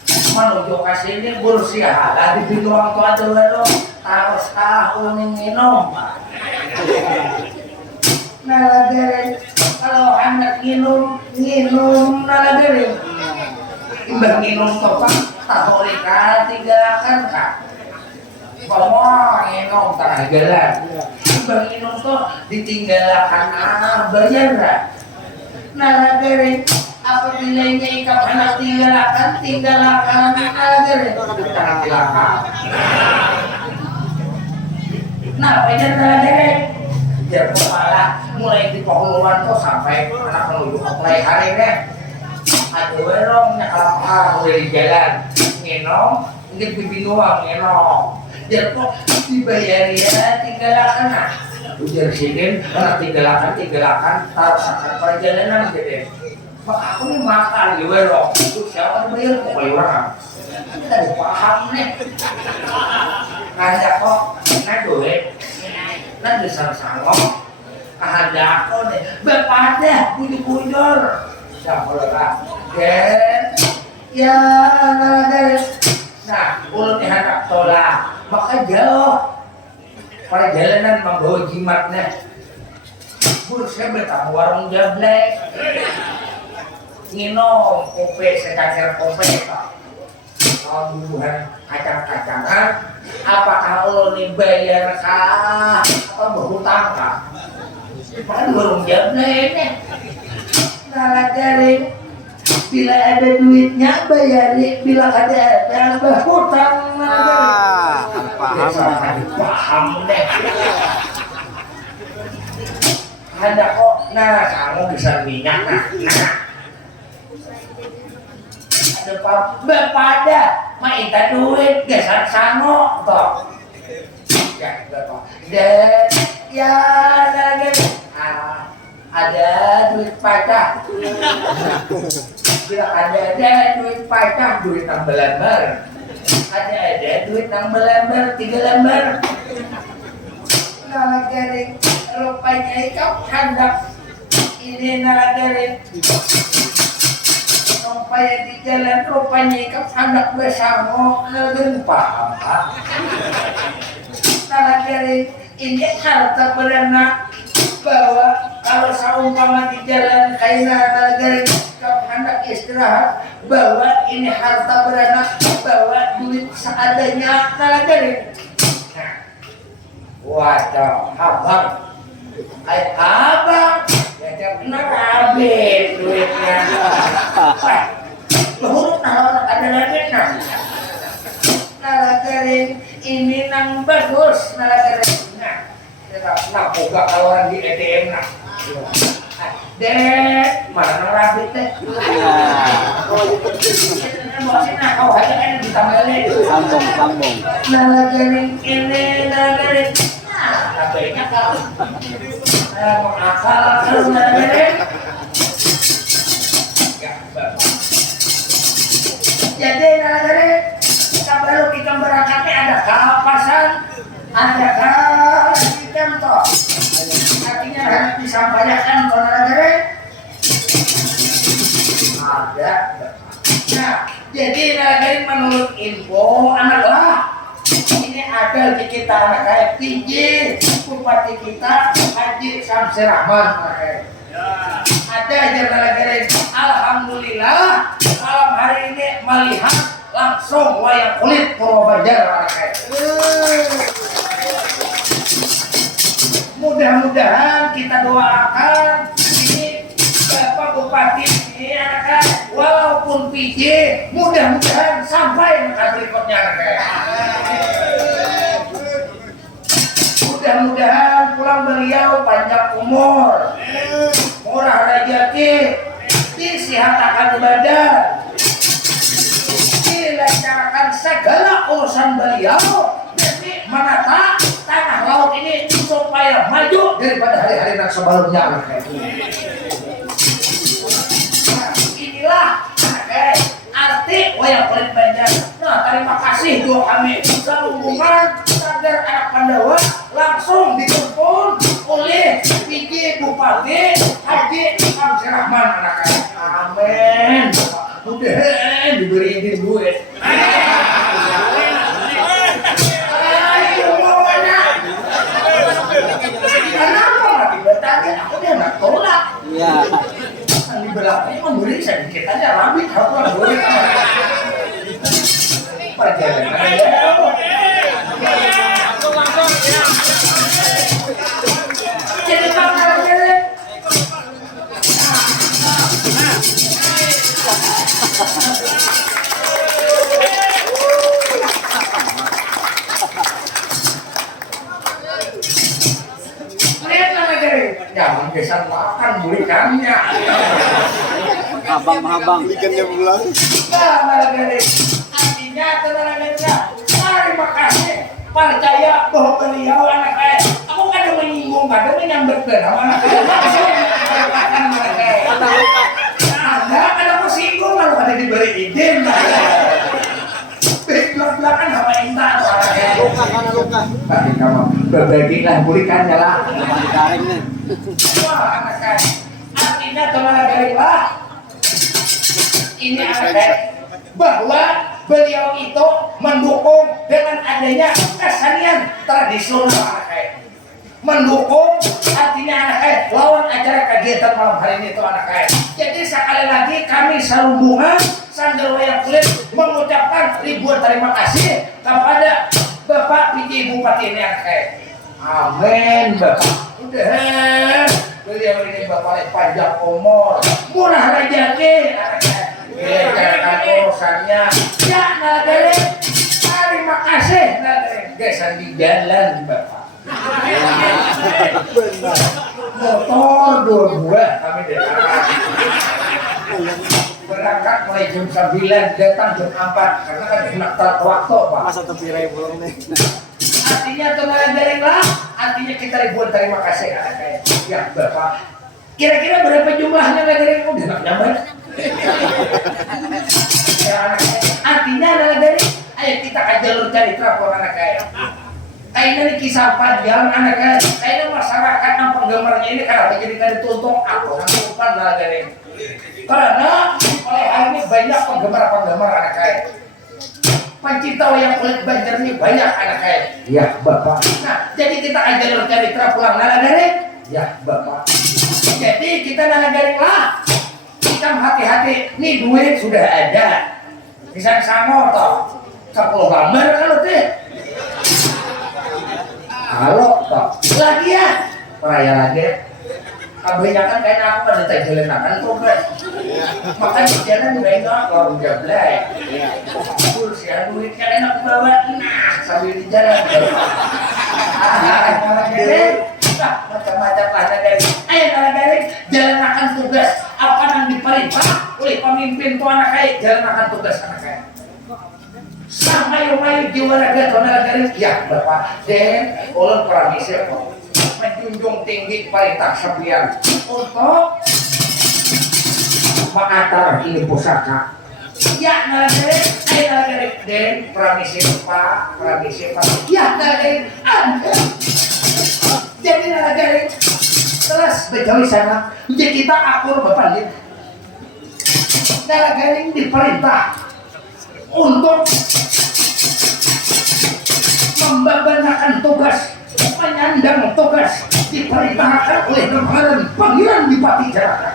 menuju ke sini bersih di pintu orang tua dulu harus tahu minum nalagari kalau anak minum nalagari imbang minum topak tahu rika tinggalkan kak bawa minum tengah jalan imbang minum tuh ditinggalkan bayar gak nalagari apabila ini ikap anak tinggalkan nalagari tinggalkan nah belajar nalagari biar kepala mulai di pengeluaran tuh sampai anak menuju mulai hari ini ada werong nyakala mulai di jalan ngenom ini pipi doang ngenom biar kok dibayari ya tinggalkan nah ujar sidin anak tinggalkan taruh akan perjalanan jadi mak aku nih makan di werong itu siapa bayar kok bayar orang kita dipaham nih ngajak kok nah duit nah disang-sangok ada aku nih bepada bujur-bujur siapa lagi ya nalagari nah ulun dihanap tolak maka jauh perjalanan membawa jimatnya saya bertamu warung jablek nginum kopi secacer kopi bubuhan kacang-kacangan apakah ulun bayar kah atau berhutang kah kan warung jablek nalagari bila ada duitnya bayari bila ada berhutang paham deh ada kok nah kamu bisa minyak nah ada bepada minta duit gesan sango toh ya dan ya lagi ada duit pajak. Bila ada duit pajak, duit nambah lembar. Ada duit nambah lembar, 3 lembar. Nalagaring rupanya ikaw handak ini nalagaring supaya di jalan rupanya ikaw handak bersama nalagaring paham nalagaring ini harta beranak bahwa kalau seumpama di jalan kaina nalagaring ikaw handak istirahat bahwa ini harta beranak bahwa duit seadanya nalagaring. Waduh, abang, ya benar habis duitnya. Luhur kalau ada lagi nalagarin ini nang bagus nalagarin. Nah, buka kalau orang di ATM nah. Dek, mana nang rabit deh. Nah, kau aja kan ditambahin. Sambung. Nalagarin ini nalagarin. Kabehnya kalau mengakal nalagarin. Jadi nalagarin kalau kita berangkatnya ada kapasan, ada kan toh. Artinya harus disampaikan ke nalagarin. Ada. Nah, jadi nalagarin menurut info anak lah. Ini ada di kita anak kayak PJ bupati kita Haji Samsir Rahman ada aja nalagarin. Alhamdulillah malam hari ini melihat langsung wayang kulit Purwobanjar anak kayak. Mudah-mudahan kita doakan ini Bapak Bupati ini anak kayak walaupun PJ mudah-mudahan sampai ke berikutnya anak kayak. Mudah-mudahan pulang beliau panjang umur, murah rezeki, disihatakan badan, dilancarkan segala urusan beliau, jadi menata tanah laut ini supaya maju daripada hari-hari yang sebelumnya. Nah, inilah arti wayang kulit Banjar. Nah, terima kasih doa kami sehubungan agar anak Pandawa langsung dikumpul oleh PJ Bupati Haji Samsir Rahman anak. Amin. Mudah-mudahan diberi izin duit. Ayo mana? Kenapa nggak dibatasi? Aku dia nggak tolak. Iya. Di belakangnya memberi sedikit aja rabit harus boleh. Perjalanan jadi bangga jadi. Jangan kesan makan belikannya. Abang. Belikannya pulang. Nah, Margaret. Artinya terlalu terima kasih. Percaya bahwa beliau anak saya. Aku kadang menyinggung, kadang menyambut ke nama anak saya. Makan mereka. Ada kadang tersinggung kalau ada diberi izin. Belak-belakan sama intan. Luka. Tapi kamu berbagilah belikannya lah. Ditarik nih. Wah, anak saya. Artinya terlalu lah. Ini anak bahwa beliau itu mendukung dengan adanya kesenian tradisional anak. Mendukung artinya anak lawan acara kegiatan malam hari ini itu anak. Jadi sekali lagi kami sehubungan Sanggar Wayang Kulit mengucapkan ribuan terima kasih kepada Bapak PJ Bupati ini anak. Amin Bapak. Udah beliau ini Bapak panjang umur, murah rezeki anak. Jangan urusannya ya nagare. Terima kasih nagare. Gesan di jalan Bapak. Motor 2 buah kami datang. Berangkat mulai jam 9 datang jam 4 karena kan enak telat waktu Pak. Masa tepirai pulang nih. Artinya teman dari lah. Artinya kita ribuan terima kasih ya Bapak. Kira-kira berapa jumlahnya negara yang udah nggak dapat? Artinya adalah dari ayo kita ke jalur cari trapor anak kaya. Kayak dari kisah panjang anak kaya. Kayaknya masyarakat yang penggemarnya ini karena menjadikan dituntut aku bukan adalah dari. Karena oleh hal ini banyak penggemar anak kaya. Pencipta wayang kulit Banjar ini banyak anak kaya. Ya bapak. Nah jadi kita ke jalur cari trapor anak dari. Ya bapak. Jadi kita nana garing lah. Kita hati-hati. Nih duit sudah ada. Bisa sama toh. 10 gambar kalau teh. Halo toh. Lagi ya. Peraya lagi. Kebanyakan kayaknya aku pada tajalan akan tuh guys. Makanya jalan udah enggak kalau udah belai. Terus ya duitnya enak bawa. Nah sambil di jalan. Macam-macam lah dari ayo dari jalankan tugas apa yang diperintah oleh pemimpin tuan anak kaya jalankan tugas anak kaya sama mayu jiwa raga tuan dari ya bapak dan ulun permisi menjunjung tinggi perintah sembilan untuk mengantar ini pusaka ya nalagari ayo nalagari dan permisi pak ya nalagari jadi nalagari terus bejawi sana jadi kita akur bapak lihat nalagari diperintah untuk membebanakan tugas menyandang tugas diperintahkan oleh kemarin Pangeran Dipati Jaraka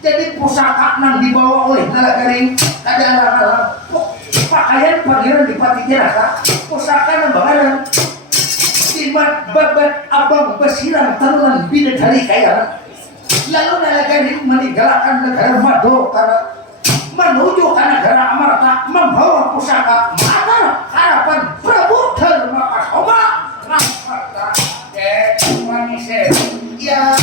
jadi pusaka yang dibawa oleh nalagari ada alang-alang pakaian Pangeran Dipati Jaraka pusaka yang bakalan Simat babat abang besiran tarunan bidadari kaya lalu nalagari meninggalkan negara Mado karena menuju ke negara Amarta membawa pusaka mata harapan Prabu Dharma Kasoma Amarta manusia ya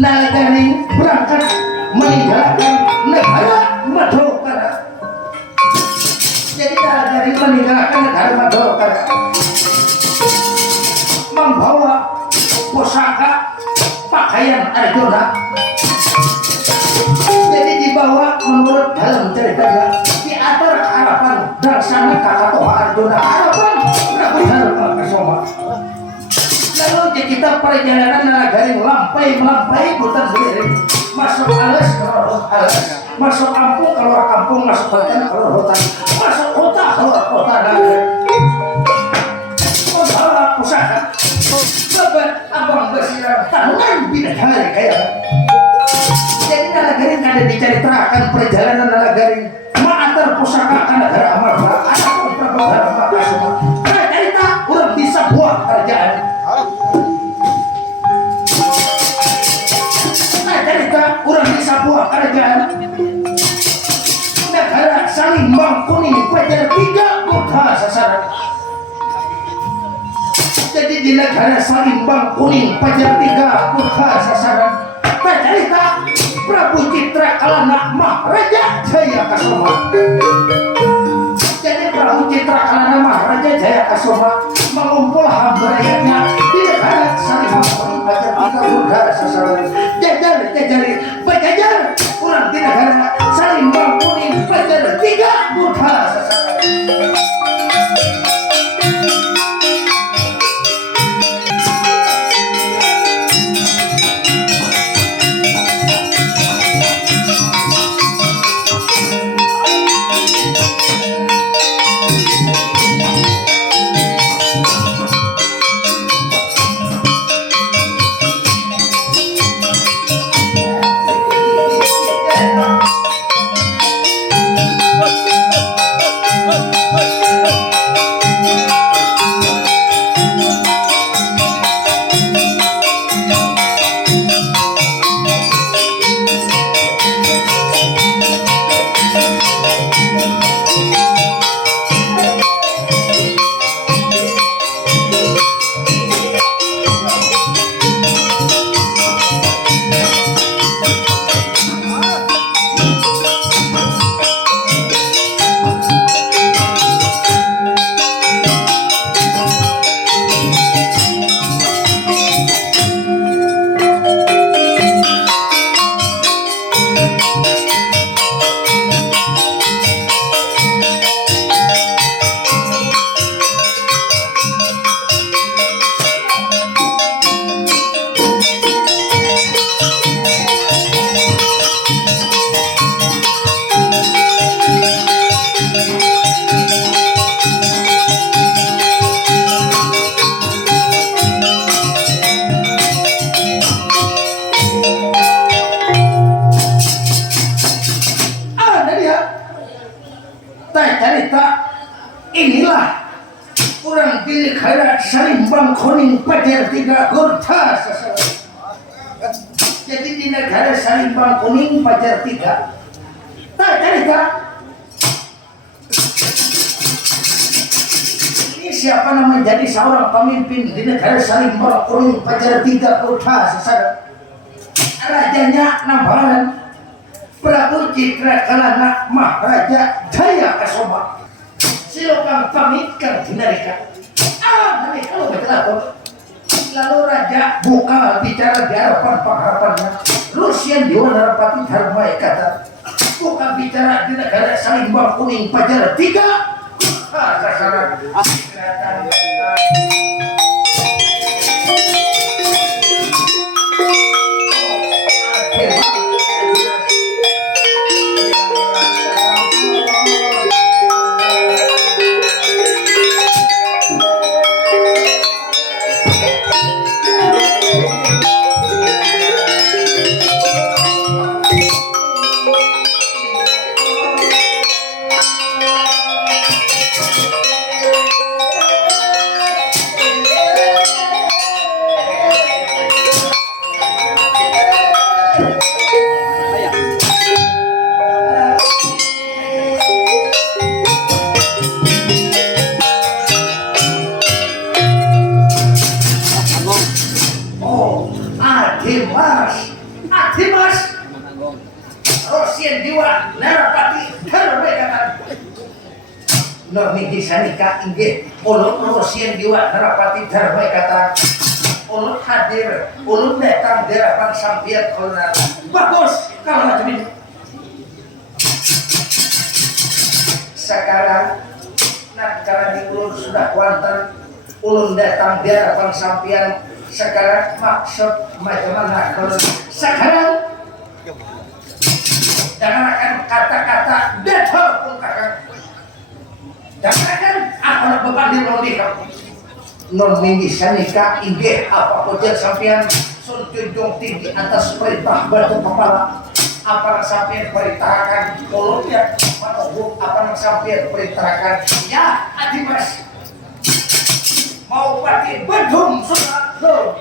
nalagari berangkat meninggalkan negara Madokara jadi nalagari meninggalkan negara Madokara membawa pusaka pakaian Arjuna jadi dibawa menurut dalam ceritanya di antara harapan Darsana Kakatoha Arjuna harapan Prabu Dharma Kasoma lalu kita perjalanan nalagari melampai putar sendiri masuk alas keluar alas masuk kampung keluar kampung masuk hutan keluar hutan masuk kota keluar kota nalagari membawa pusaka beban abang bersinar tahunan bidadari kaya jadi nalagari ada diceritakan perjalanan nalagari mengantar pusaka ke negara Amarta adapun Prabu Dharma Kasoma cerita urang di sebuah kerjaan cerita urang di sebuah kerajaan negara Salimbang Kuning Pajar 3 Buddha sasaran jadi di negara Salimbang Kuning Pajar 3 Buddha sasaran cerita Prabu Citra Kalana Maharaja Jaya Kasoma jadi Prabu Citra Kalana Maharaja Jaya Kasoma mengumpul hamba rakyatnya di negara Salimbang Kuning Pajar 3 Buddha sasaran jajari bajajar kurang di negara Salimbang Kuning Pajar 3 Buddha sasaran cerita inilah kurang pilih khairat sarimbang kuning pajar 3 gurta sesuatu. Jadi di negara sarimbang kuning pajar 3 tak cerita ini siapa nama menjadi seorang pemimpin di negara sarimbang kuning pajar 3 gurta sesuatu. Rajanya Nambalan Prabu Citra Kalana Maharaja Jaya Kasoma silakan pamitkan dinarika nanti kalau betul lalu raja buka bicara di hadapan pengharapannya Rusian Dewa Narapati Dharma kata buka bicara di negara Sarimbang Kuning Pajar 3 sasaran Adimas Rusian Dewa Narapati Dharma kata Normi disanika inggih ulun Rusian Dewa Narapati Dharma kata ulun hadir ulun datang derapan sampian kolonel bagus kalau macam ini sekarang negara di ulun sudah kuantan ulun datang derapan sampian sekarang maksud macam mana kalau sekarang jangan akan kata-kata betul pun kakak jangan akan apa beban di lobby kamu non minggi sanika inggih apa pun sampean sun junjung tinggi atas perintah batu kepala apa sampean perintahkan kalau ya menunggu apa sampean perintahkan ya Adimas mau pakai bedung sudah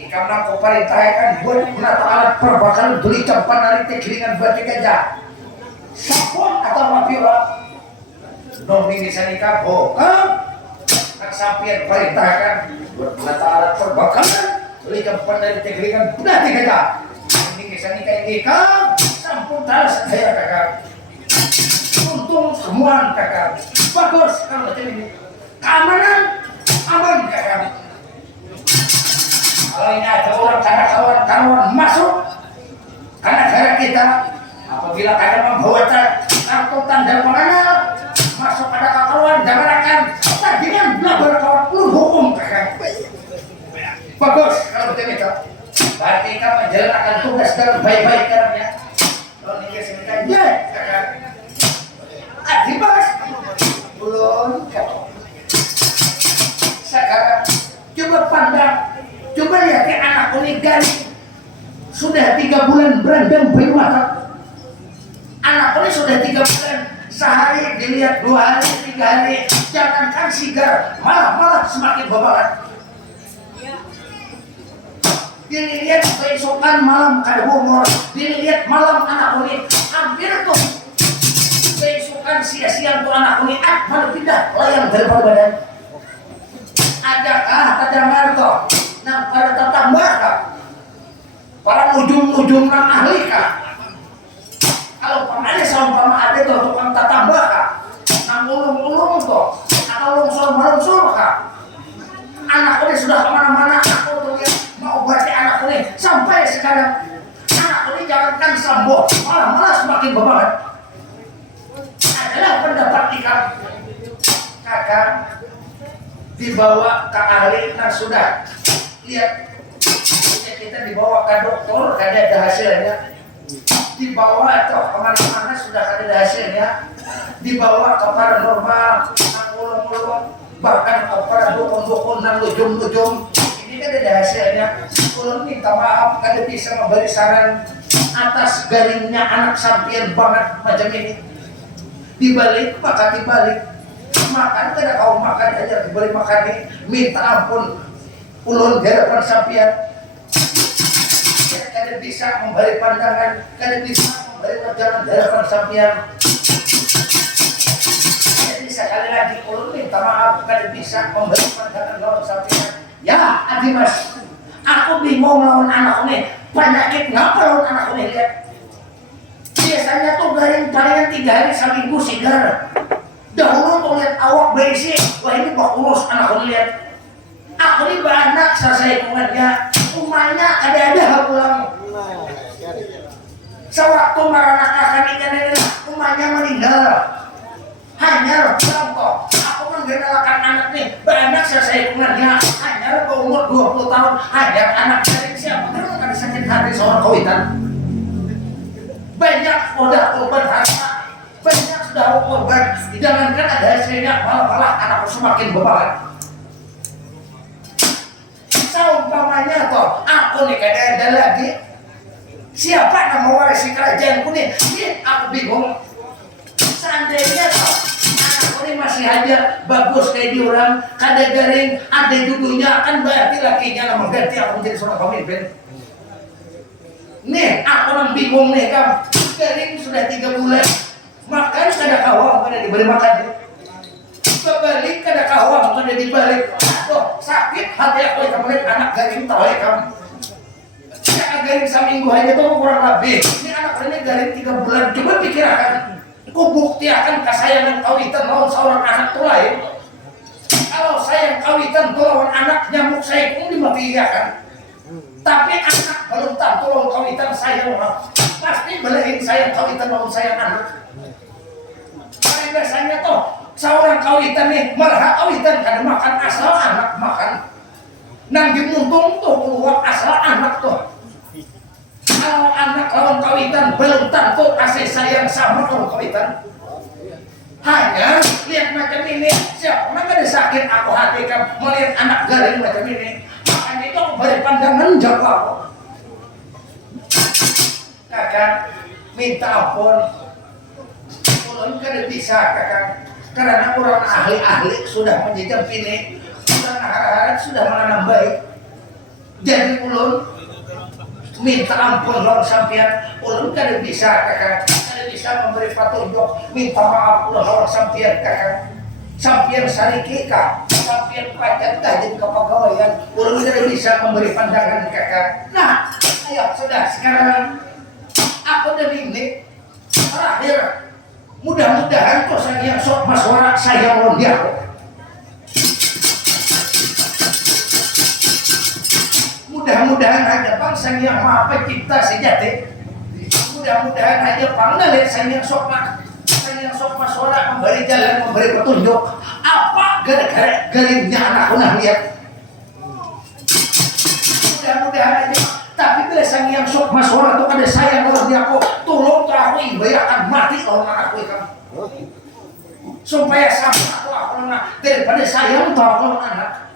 ikam nak perintahkan buat menata alat perbakalan beli campan dari teklingan batu gajah sapon atau mapira dong ini sanika bokap nak sampian perintahkan buat menata alat perbakalan beli campan dari teklingan batu gajah ini sanika ikam sampun talas saya kakak untung semua kakak bagus kalau macam ini keamanan aman kakak kalau ini ada orang karena kawan-kawan masuk karena negara kita apabila ada membawa kartu tanda pengenal masuk ada kawan jangan akan tandingan belajar kawan lu hukum kakak bagus kalau begitu berarti kita menjalankan tugas dengan baik-baik caranya kalau ini sebenarnya ya kakak Adimas belum sekarang coba pandang coba lihat ke anak Oligari sudah 3 bulan berendam bayi mata anak ini sudah 3 bulan sehari dilihat 2 hari 3 hari jangankan sigar malah semakin babalan dilihat besokan malam kada humor dilihat malam anak ini hampir tuh besokan sia-sia tuh anak ini malah pindah layang daripada badan adakah kadang tuh nang para tetambah kah? Para ujung-ujung nang ahli kah? Kalau pamane sama ada tuh tukang tetambah kah? Nang ulung-ulung tuh atau lungsur kah? Anak ini sudah kemana-mana aku tuh ya mau baca anak ini sampai sekarang anak ini jangankan sambo malah semakin beban adalah pendapat ikan kakak dibawa ke ahli nah sudah lihat kita dibawa ke dokter kada ada hasilnya dibawa atau kemana-mana sudah ada hasilnya dibawa ke paranormal ulung-ulung bahkan ke para dukun-dukun dan lujum-lujum ini kan ada hasilnya ulun minta maaf kada bisa memberi saran atas garingnya anak sampian banget macam ini dibalik maka dibalik makan kada kau makan aja dibalik makan nih minta ampun ulun harapan sampean kada bisa memberi pandangan kada bisa memberi wajaran harapan sampean kada bisa kali lagi ulun minta maaf kada bisa memberi pandangan lawan sampean ya adi mas aku bingung lawan anak ini penyakit ngapa lawan anak ini lihat biasanya tuh garing palingan 3 hari seminggu sigar dahulu tuh lihat awak berisi wah ini bak urus anak ini lihat aku ini beranak selesai hitungannya umahnya ada pulang sewaktu meranakakan ikan ini umahnya meninggal hanya pulang kok aku menggenalakan anak nih beranak selesai hitungannya hanya umur 20 tahun hanya anak dari siapa kan akan sakit hati seorang kawitan banyak udah korban harta banyak sudah korban jangankan ada hasilnya malah anakku semakin beban seumpamanya toh aku nih kada ada lagi siapa yang mewarisi kerajaanku nih aku bingung seandainya toh anakku nih masih aja bagus kayak diorang kada garing ada dudunya kan berarti lakinya lah mengganti aku menjadi seorang pemimpin nih aku nang bingung nih kam garing sudah 3 bulan makan kada kawang kada diberi makan kebalik kada kawang kada dibalik tuh sakit hati aku yang kemarin anak garing tahu ya kamu ya garing seminggu aja tuh kurang lebih ini anak ini garing 3 bulan coba pikirkan ku bukti akan kesayangan kawitan lawan seorang anak tuh lain kalau sayang kawitan tuh lawan anak nyamuk saya pun dimatikan tapi anak belum tentu lawan kawitan sayang pasti belain sayang kawitan lawan sayang anak karena biasanya tuh seorang kawitan nih malah kawitan kan makan asal anak makan nang dimuntung tuh keluar asal anak tuh kalau anak lawan kawitan belum tentu kasih sayang sama lawan kawitan hanya lihat macam ini siapa mana ada sakit aku hati kan melihat anak garing macam ini makanya itu aku beri pandangan jawab kakak minta ampun ulun kada bisa kakak karena orang ahli-ahli sudah menjejak ini sudah harap sudah menanam baik jadi ulun minta ampun lawan sampean ulun kada bisa kakak kada bisa memberi petunjuk minta maaf ulun lawan sampean kakak sampean sariki kak sampean pacat kah jadi kepegawaian ulun kada bisa memberi pandangan kakak nah ayo sudah sekarang aku dari ini terakhir mudah-mudahan kok saya sok maswara saya lawan dia mudah-mudahan hanya bangsa yang maha pencipta sejati mudah-mudahan hanya panggil saya sok maswara memberi jalan memberi petunjuk apa gara-gara garingnya anakku nah lihat mudah-mudahan aja tapi bila sang yang sok maswara itu ada sayang lawan dia kok tolong aku ibayakan mati lawan anakku kamu supaya sama aku daripada sayang tahu lawan anak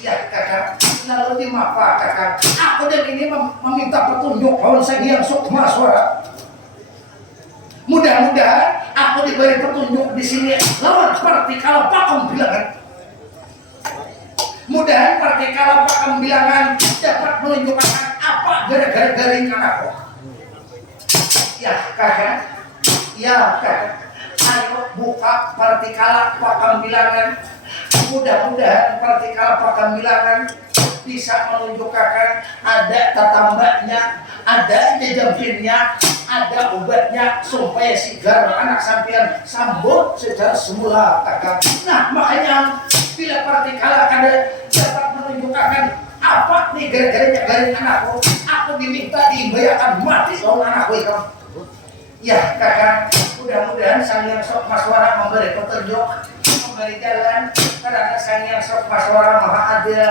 ya kakak lalu di apa kakak aku dan ini meminta petunjuk lawan sang yang sok maswara mudah-mudahan aku diberi petunjuk di sini lawan partikal pakem bilangan mudahan partikal pakem bilangan dapat menunjukkan apa gara-gara garing anakku ya kakak ayo buka partikal pakem bilangan mudah-mudahan partikal pakem bilangan bisa menunjukkan ada tatambaknya ada jejambinnya ada obatnya supaya sigar anak sampean sambut secara semula kakak nah makanya bila partikal ada dapat menunjukkan apa nih gara-garanya garing anakku aku diminta dibayarkan mati lawan anakku itu ya kakak mudah-mudahan sang yang sok maswara memberi petunjuk memberi jalan karena sang yang sok maswara maha adil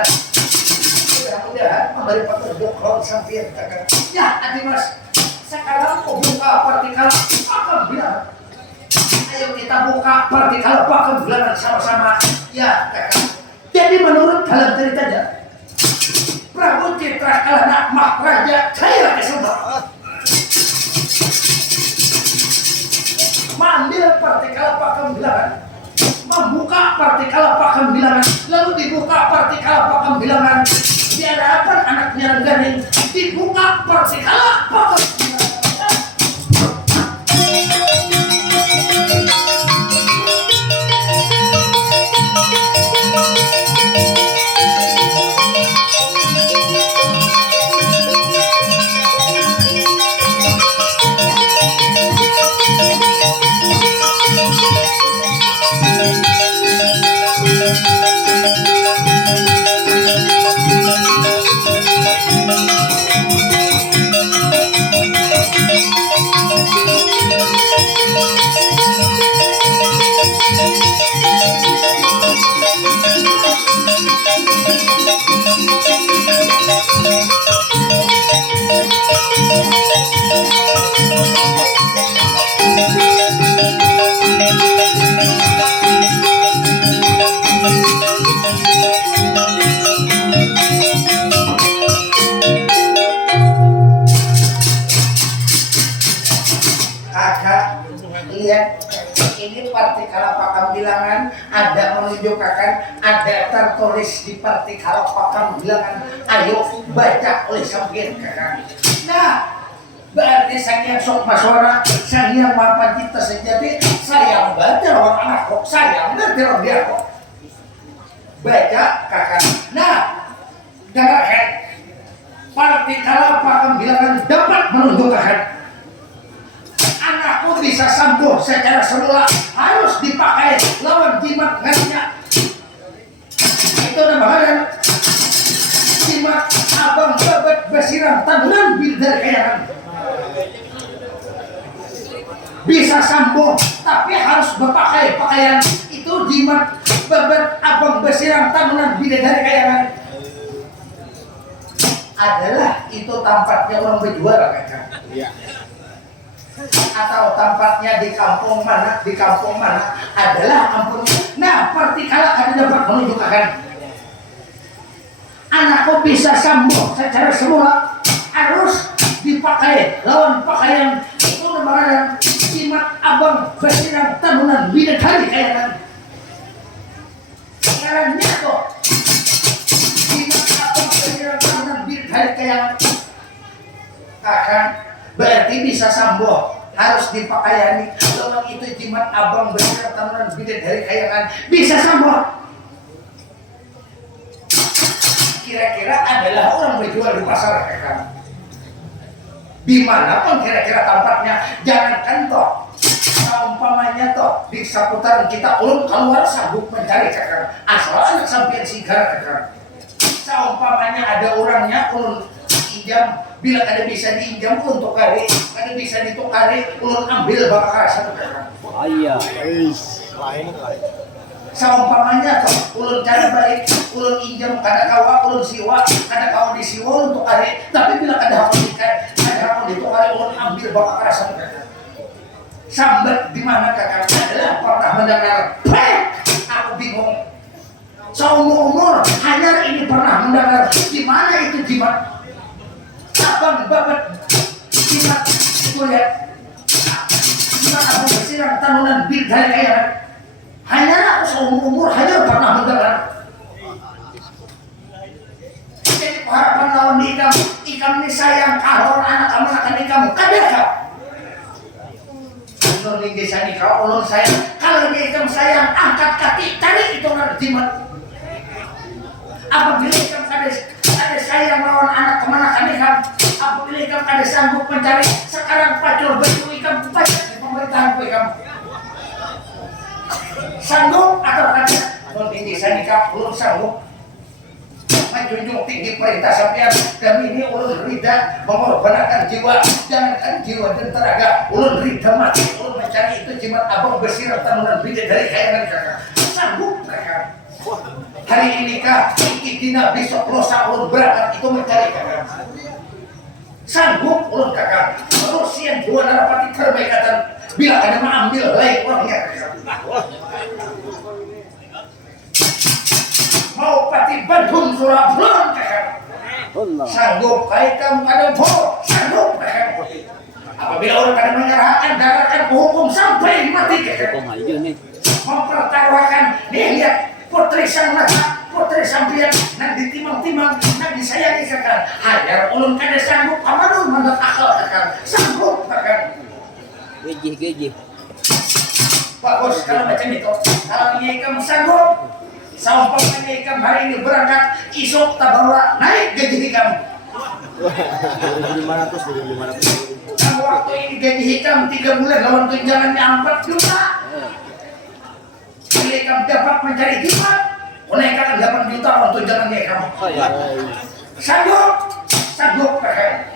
mudah-mudahan memberi petunjuk lawan sampean kakak ya adi mas sekarang aku buka partikal pakem bilangan ayo kita buka partikal pakem bilangan sama-sama ya kakak jadi menurut dalam ceritanya Prabu Citra Kalana Maharaja Jaya Kesuma mengambil partikal pakam bilangan, lalu dibuka partikal pakam bilangan. Di hadapan anaknya Rengganing dibuka partikal pakam bilangan. Ini partikal pakam bilangan ada menunjukkan, ada tertulis di partikal pakam bilangan. Ayo baca oleh sampeyan kakak. Nah, berarti saya sok masora, saya maha cita sejati, saya baca orang anak kok, saya ngerti orang dia kok. Baca kakak. Nah, dengarkan. Partikal pakam bilangan dapat menunjukkan anakku bisa sembuh secara semula, harus dipakai lawan jimat ngannya. Itu namanya jimat abang babet besiran tanunan bidar kayangan. Bisa sembuh tapi harus berpakai pakaian. Itu jimat babet abang besiran tanunan bidar kayangan. Adalah itu tampaknya orang berjual kakak. Iya. Atau tempatnya di kampung mana adalah ampun. Nah, partikal akan dapat menunjukkan anakku bisa sembuh secara semula, harus dipakai lawan pakaian. Itu namanya jimat abang besiran tanunan bidadari kayangan. Caranya kok jimat abang besiran tanunan bidadari kayangan akan berarti bisa sembuh, harus dipakaiani lawan itu jimat abang besiran tanunan bidadari kayangan. Bisa sembuh. Kira-kira adalah orang berjual di pasar kakak. Di mana pun kira-kira tempatnya, jangankan toh umpamanya toh di seputaran kita ulun keluar sanggup mencari kakak. Asal anak sampean sigar kakak. Seumpamanya ada orangnya ulun injam, bila kada bisa diinjam untuk kali, kada bisa ditukari, ulun ambil bakal satu kakak. Iya. Lain. Seumpamanya tuh ulun cara baik, ulun injam kada kawa, ulun siwa, kada kawa di siwa untuk kali, tapi bila kada hakun dikai, kada hakun ditukari, ulun ambil bakal satu kakak. Sambat di mana kakak adalah pernah mendengar, aku bingung. Seumur-umur hanya ini pernah mendengar, di mana itu jimat abang babat jimat itu lihat jimat abang besiran tanunan bidadari kayangan. Hanya aku seumur-umur hanya pernah mendengar. Jadi harapan lawan di ikam ini sayang kahor anak kamu akan ikam kadang ulun linggi sani kau ulun sayang, kalau dia ikam sayang angkat kaki cari itu ngar jimat. Apabila ikam ada sayang lawan anak kemana kan ikam, apabila ikam ada sanggup mencari sekarang pacul baju ikam pajak di pemerintahan ikam sanggup atau kada ulun tinggi sani kau ulun sanggup menjunjung tinggi perintah sampean, dan ini ulun rida mengorbankan jiwa, jangankan jiwa dan tenaga, ulun rida mati, ulun mencari itu jimat abang besiran tanunan bidadari kayangan kakak. Sanggup kakak. Hari ini kah, ikitina besok lusa ulun berangkat itu mencari kakak. Sanggup ulun kakak. Rusian dua narapati terbaikatan bila ada mengambil lain orangnya kakak. Mau pati Bandung Surabaya kakak. Sanggup kai kamu kada boh, sanggup kakak. Apabila orang kada menyerahkan, dengarkan hukum sampai mati kakak. Mempertaruhkan dilawakan. Nih lihat putri sang naga, putri sampian nang ditimang-timang, nang disayangi kakak. Hayar ulun kada sanggup amanul mandat akal kakak. Sanggup kakak. Gigi. Bagus kalau macam itu. Kalau Nyai Ikam sanggup, saumpamanya Nyai Ikam hari ini berangkat, isok tak bawa naik gaji Ikam. 2.500. Kan waktu ini gaji Ikam 3 bulan lawan tunjangannya 4 juta. Nyai Ikam dapat mencari jimat, menaikkan 8 juta lawan tunjangannya Ikam. Sanggup kakak.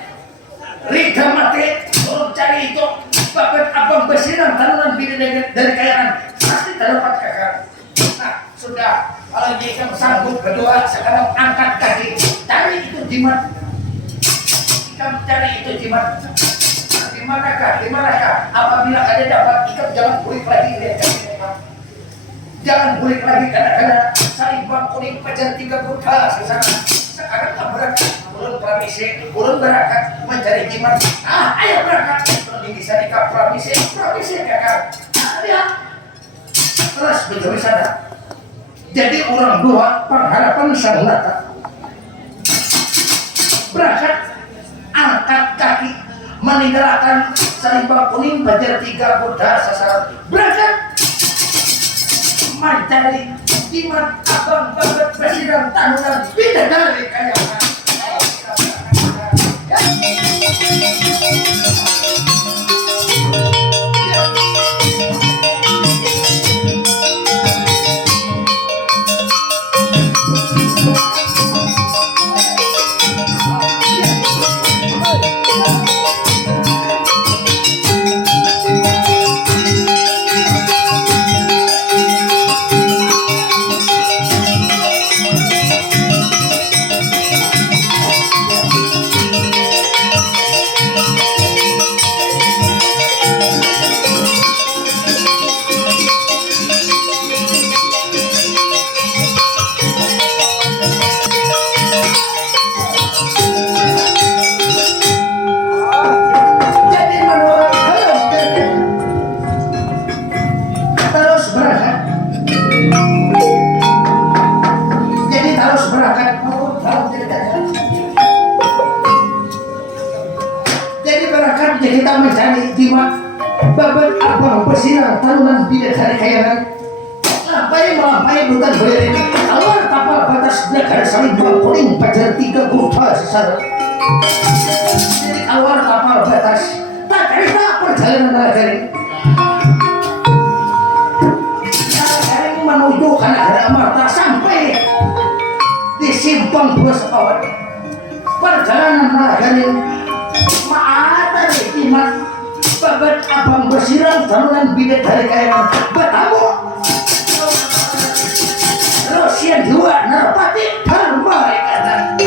Rida mati, turun cari itu. Bapak abang besiran tanunan bidang dari kayangan pasti terdapat kakak. Nah sudah, kalau Nyai sanggup berdua sekarang angkat kaki cari itu jimat. Ikam cari itu jimat. Di manakah? Apabila ada dapat Ikam jangan bulik lagi lihat kaki Ikam. Jangan bulik lagi kadang-kadang saling bang kuning pajar 3 buta sesana. Sekarang tak berangkat, ulun berangkat mencari jimat. Ayo berangkat. Bisa nikah pramisi kakak. Lihat. Terus begitu sana. Jadi orang dua pengharapan sang nata. Berangkat, angkat kaki, meninggalkan sarimbang kuning bajar 3 buta sasaran. Berangkat, mencari jimat abang babat presiden tahunan bidadari kayangan. Kita mencari jimat babat abang bersinar talunan bidadari kayangan. Lampai bukan berdiri awal kapal batas negara saling bang kuning pajar 3 buta sesana. Jadi awal kapal batas tak cerita perjalanan nagari menuju ke negara Amarta sampai di simpang bus kawan. Perjalanan nagari jimat babat abang bersiram tamunan bidadari kayangan bertamu Rusia 2 Narpati Parmarikatan.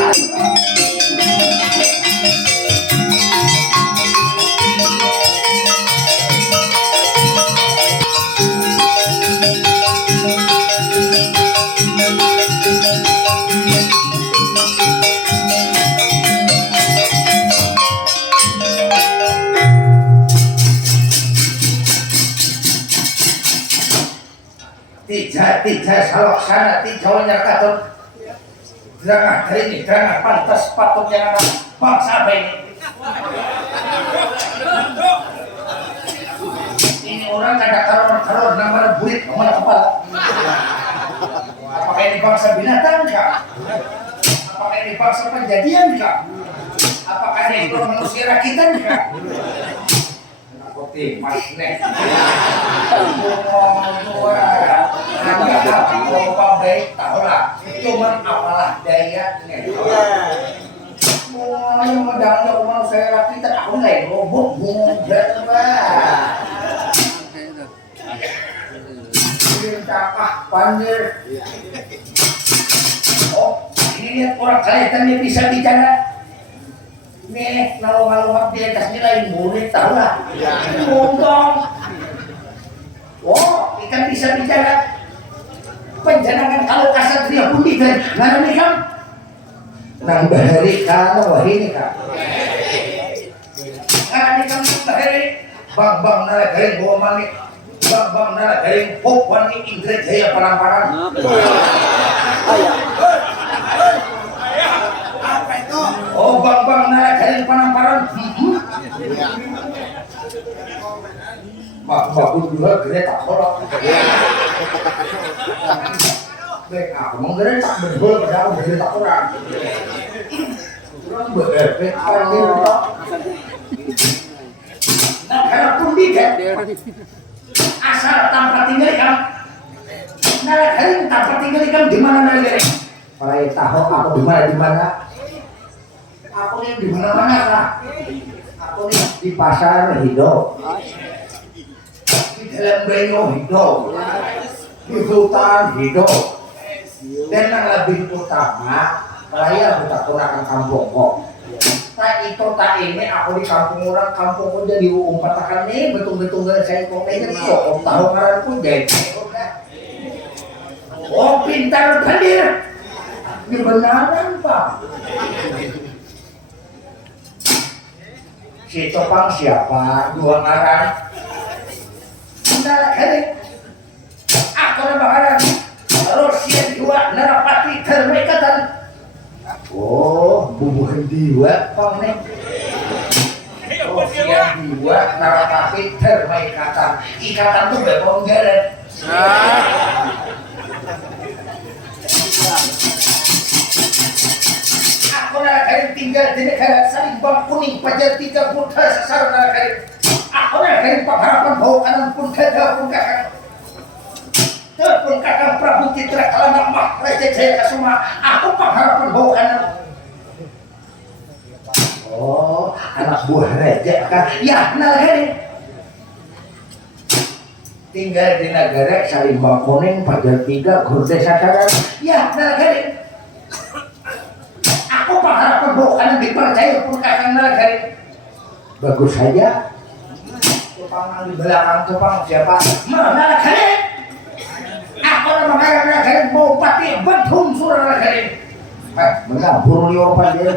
Tiga salok sana, tiga nyarakaton. Drangah hari ini, drangah pantas patutnya anak bangsa apa ini? Ini orang ada karor nama burit, mana kepala? Apakah ini bangsa binatang kah? Apakah ini bangsa penjadian kah? Apakah ini manusia rakitan kah? Putih mas nek. Apa baik tahulah. Cuman apalah dayanya. Semuanya medangnya rumah saya rakitan aku nggak robot muda bah. Cakap panjer. Oh ini lihat orang kelihatannya bisa bicara. Nih, lalu-lalu di atas nilai murid tahu lah. Untung. Oh, ikan bisa bicara. Penjangan kalau kasatria pun tidak. Nggak kan? Nang bahari kalau wahini kan. Nggak kan bahari. Bang nalagarin bawa malik. bang nara garing pop wani Ingrid Jaya Paramparan. Ayah. Apa itu? Oh bang nara garing Paramparan. Bagus juga gede tak kolok. Baik aku mau gede tak berbol pada aku gede tak kurang. Kurang berbek panggil tak. Nah karena pun tidak. Asal tanpa tinggal kamu. Nara garing tanpa tinggal kamu di mana nara garing? Para tahu aku di mana? Aku nih di mana lah. Aku nih di pasar hidup. Di dalam banyo hidup. Di hutan hidup. Dan yang lebih utama, saya bukan kurang kampung kok. Tak itu tak ini aku di kampung orang kampung udah diumpatakan nih betul-betul gak saya kok ini kok tahu ngaran pun jadi. Oh pintar hadir. Ini benaran Pak. Si Topang siapa? Dua ngaran. Benar kali. Aku nama ngaran. Rusia dua Narapati Termekatan. Oh, bubuhan diwa Pang nih. Rusia dua Narapati Termekatan. Ikatan tuh bepong garet. Aku nak tinggal di negara Sarimbang Kuning Pajar 3 Buddha sasar nak aku nak harapan bau kanan pun gada pun kakak pun kakak Prabu Citra Kalana Mah Raja Jaya Kasuma aku harapan bau kanan. Oh anak buah raja kan ya nalgari tinggal di negara Sarimbang Kuning Pajar 3 Buddha sasar ya nalgari aku harapan bukan dipercaya pun kakak nalgari bagus saja. Tupang di belakang Tupang siapa? Nalgari aku nama nalgari mau pati bedhum surah nalgari benar burung liur pandir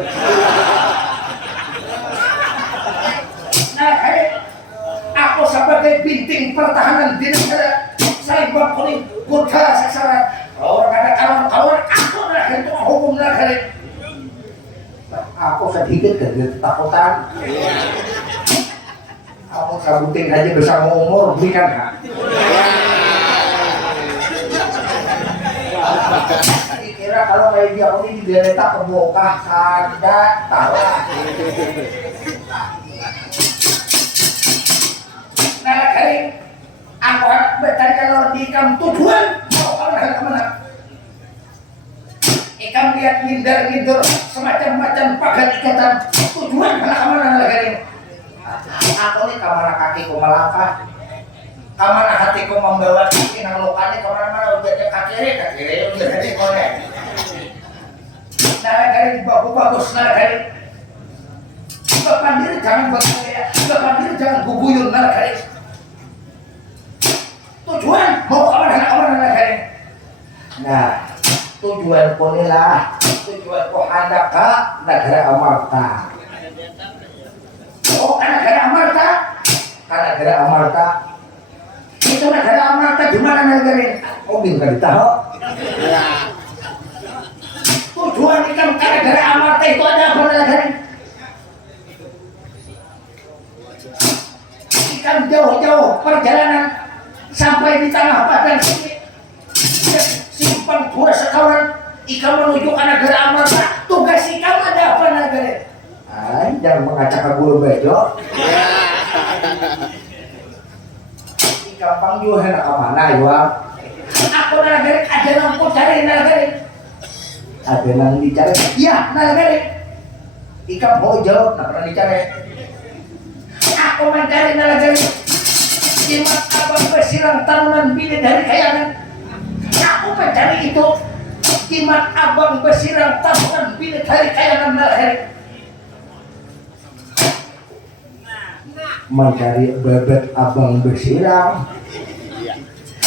nalgari aku sebagai binting pertahanan di negara Sarimbang Kuning Buddha sasaran orang ada kawan-kawan aku nalgari itu hukum nalgari aku sedikit ketakutan. Aku sabutin aja bersama umur berikan hak. Kira kalau kayak dia ini diletak ke bokah kada tahu. Nah kali aku bertanya kalau di kamu tujuan mau kemana? Ikan lihat ngindar-ngindur semacam-macam pagar ikatan tujuan kemana lagi? Aku nih kamana kakiku melangkah, kamana hatiku membawa kaki nang lokane kemana-mana udah kaki kiri udah jadi konek. Nah dari bagus nah dari bapak diri jangan bergaya, bapak diri jangan guguyun nah dari tujuan mau kemana lagi? Nah tujuan punilah tujuan ko hendak ke negara Amarta. Oh negara Amarta kan negara Amarta itu negara Amarta di mana negara? Oh bingung tahu. Tujuan ikan ke negara Amarta itu ada apa negara? Ikan jauh-jauh perjalanan sampai di tengah padang simpang dua sekawan ikan menuju ke negara Amarta tugas ikan ada apa negara? Jangan mengacak ke bulu bejo ikan panggil hendak kemana ya? Aku negara ada lampu cari negara ada yang dicari ya negara ikan mau jawab tak pernah dicari aku mencari negara jimat abang bersilang tarunan bini dari kayangan aku mencari itu jimat abang bersirang tabuhan bilik hari kayangan lahir mencari bebek abang bersirang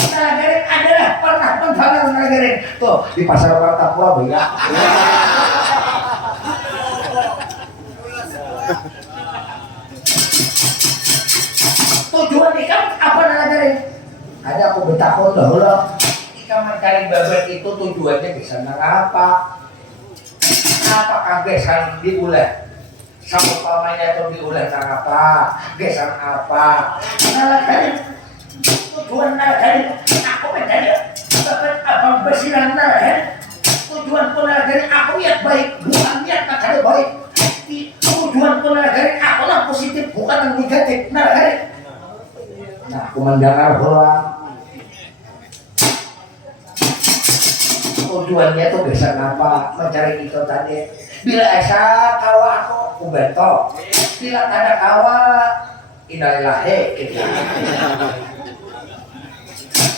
nagarin adalah pernah pentangan nagarin tuh di pasar Martapura ya tujuan ikan apa nagarin takut dahulu. Jika mencari babat itu tujuannya bisa apa? Apakah gesan diulah? Sama pamannya itu diulah apa? Gesan apa? Tujuan dari aku mencari babat abang bersilang dari tujuan dari aku niat baik, bukan niat kada baik. Tujuan dari aku lah positif, bukan yang negatif. Nah, aku mendengar bahwa tujuannya tuh bisa apa? Mencari itu tadi. Bila esa kawa aku bento. Bila ada kawa innalillahi gitu.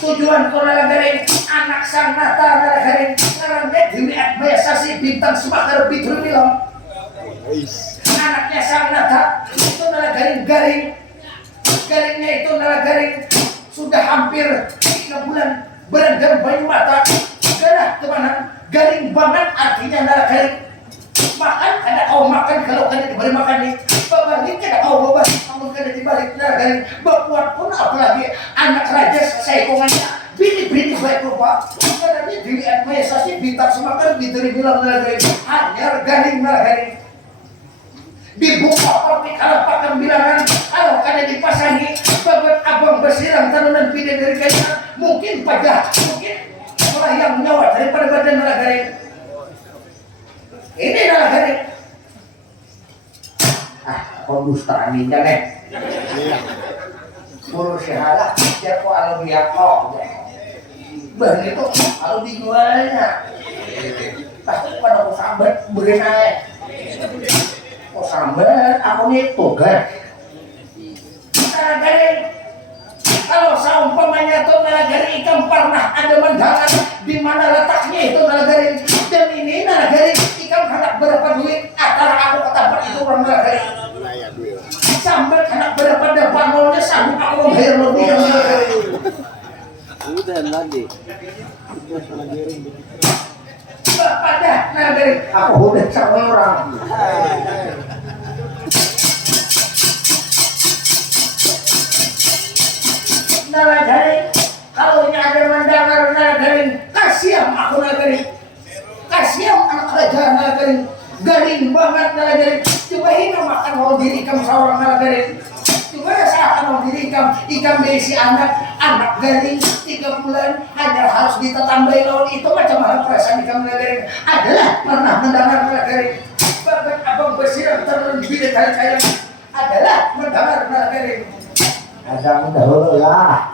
Tujuan dari anak sang nata dari karena Dewi Atmayasasi bintang semakar bidur bilang. Anaknya sang nata itu garing. Garingnya itu garing sudah hampir 3 bulan berendam bayi mata. Gerah teman garing banget artinya garing. Makan kada kau makan kalau kada diberi makan nih. Babalik kada kau babas namun kada dibalik garing. Berbuat pun apalagi anak raja seikongannya bini baik rupa. Karena dia dilihat Mayasasi bintang semakar biduri bilang garing. Hanya garing. Dibuka pabrik kalau pakai bilangan kalau kada dipasangi babat abang bersiram tanunan pide dari kaya mungkin pajak mungkin orang yang nyawa daripada badan garing ini garing pendustaan ini nih bulu sehala biar kok kalau dia kok begitu kalau dijualnya pasti pada aku sambat beri naik kok sambat aku nih tugas garing kalau seumpamanya itu garing ikan pernah ada mendangan di mana letaknya itu garing dan ini garing ikan hendak berapa duit antara aku ke tempat itu orang garing sambat hendak berapa dapat nolnya sanggup aku membayar lebih udah lagi pada garing aku udah sama orang garing kalau ini ada mendengar garing kasihan aku garing kasihan anak raja garing banget garing cobain makan mau diri kamu seorang garing coba saya mau diri ikan berisi anak garing 3 bulan hanya harus ditambahin lawan itu macam mana perasaan ikan garing adalah pernah mendengar garing babat abang bersiram terlebih dari kaya adalah mendengar garing ada dahulu lah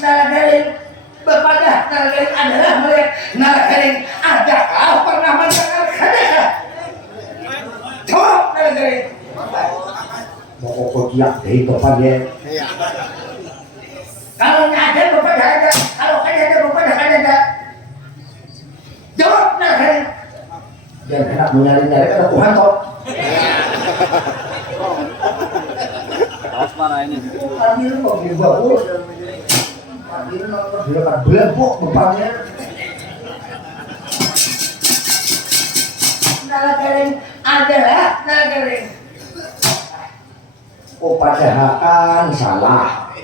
garing bepada garing adalah melihat garing adakah pernah mendengar adakah jawab garing mau kok dia itu pada kalau ada bepada ada kalau ada bepada ada jawab garing jangan enak menyari-nyari ada Tuhan kok awas mana ini hadir kok di bawah hadir nonton dia kan belebok bapaknya garing adalah garing upadahakan salah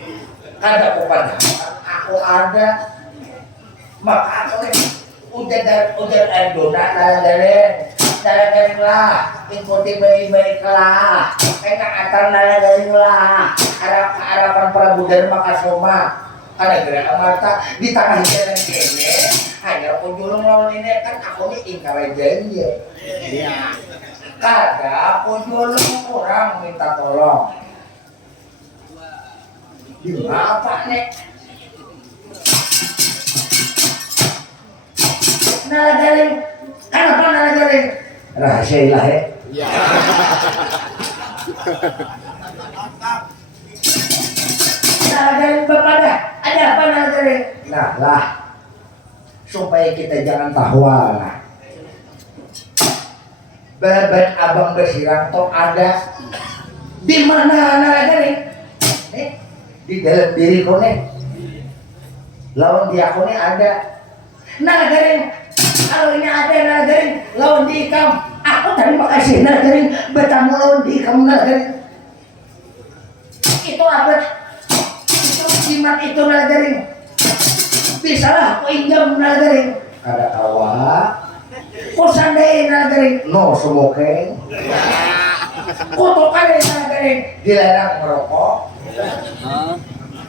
ada upadahakan aku ada maka aku udah adona garing lah ikuti baik-baik lah enak antar garing lah harapan Prabu Dharma Kasoma ada gerak mata di tengah jalan kene hanya aku julung lawan ini kan aku ini ingkar janji kagak aku julung orang minta tolong apa nek garing kenapa garing rahasia ilahi garing bepada ada apa garing nah lah supaya kita jangan tahwa lah babat abang bersiram toh ada di mana garing di dalam diri kau nih lawan dia kau nih ada garing kalau ini ada garing lawan di ikam aku terima kasih garing bertamu lawan di ikam garing itu abad itu jimat itu nalagaring bisa lah aku injam nalagaring ada kawa kusandai nalagaring no smoking kutukan nalagaring dilarang merokok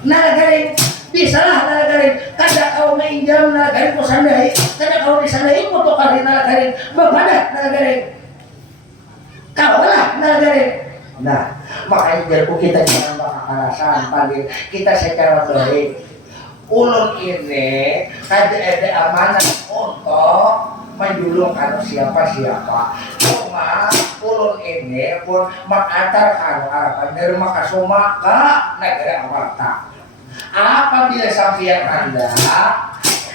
nalagaring bisa lah nalagaring kada kau injam nalagaring kusandai kada kau disandai kutukan nalagaring bepadah nalagaring kawalah nalagaring. Nah, makanya biar kita jangan bakal panggil kita secara baik. Ulun ini ada amanat untuk menjulungkan siapa-siapa. Cuma ulun ini pun mengantarkan harapan dari Makasuma ke negara Amarta. Apabila sampai Anda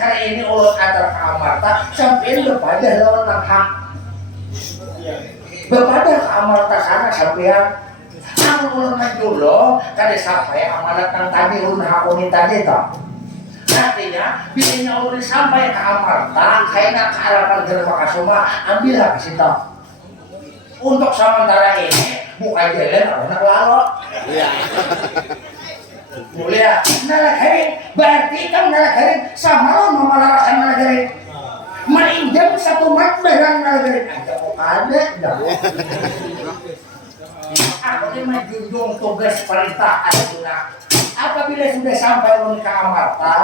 hari ini ulun antar ke Amarta, sampai berpada lawan hak. Berpada ke Amarta sana sampean aku ulun menjulo kada sampai amanat yang tadi ulun hakuni tadi toh. Artinya bilanya ulun sampai ke Amarta kayaknya ke harapan dari Makasuma ambillah ke situ. Untuk sementara ini buka jalan anak lalu. Iya. Boleh ya. Nalagaring berarti kan nalagaring sama lo memalarakan nalagaring. Meninjam satu mat barang nalagaring aja kok ada dah. Aku ini menjunjung tugas perintah Arjuna. Apabila sudah sampai ke Amarta,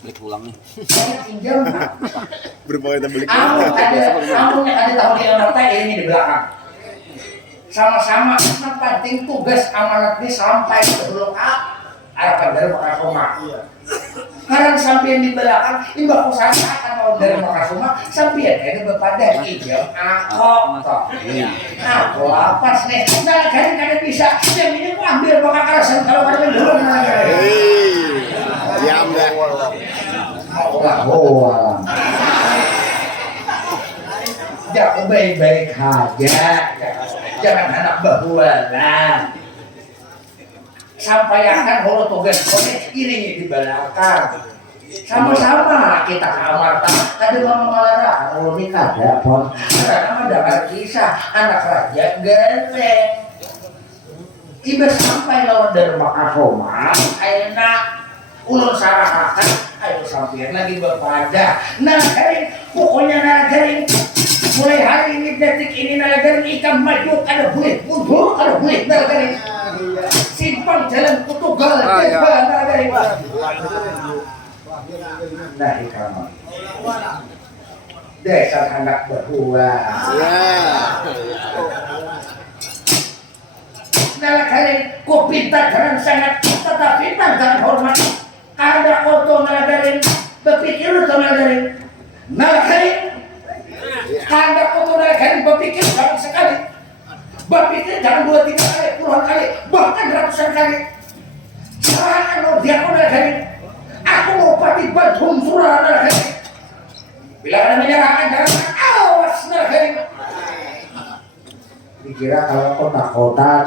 balik pulang nih. saya tinggal. Berpakaian balik. Kamu ada tahu di Amarta ini di belakang. Sama-sama yang penting tugas amanat ini sampai sebelum harapan dari Makasuma. Karena sampai di belakang, ini baku saya akan mau dari Makasuma, sampai ini berpada hijau aku toh. Aku lapas nih, nah kadang bisa, yang ini aku ambil bakal kerasan kalau ada yang belum nalagaring. Diam dah. Allah. Jangan baik-baik aja, jangan anak bahualan. Sampaikan hulu tugas konek iringi di belakang. Sama-sama kita ke Amarta. Tadi mau mengalara, kalau ini kada pun. Karena mendengar kisah anak raja geleng. Iba sampai lawan dari Makasuma, ayeuna ulun sarahakan, ayo sampai lagi berpada. Nalagaring, pokoknya nalagaring. Mulai hari ini detik ini nalagaring ikan maju kada boleh mundur, kada boleh nalagaring. Simpang jalan Putugal, nalagaring. Nah ikan dasar anak berdua. Nalagaring, kok pintar dengan sangat, tetap pintar dengan hormat. Ada foto nalagaring, berpikir atau nalagaring. Nalagaring, ada foto nalagaring, berpikir jangan sekali. Berpikir jangan 2-3 kali, puluhan kali, bahkan ratusan kali. Serangan lo dia aku nalagaring. Aku mau pati bantuan surah nalagaring. Bila ada menyerahkan jangan awas nalagaring. Dikira kalau kota-kotaan.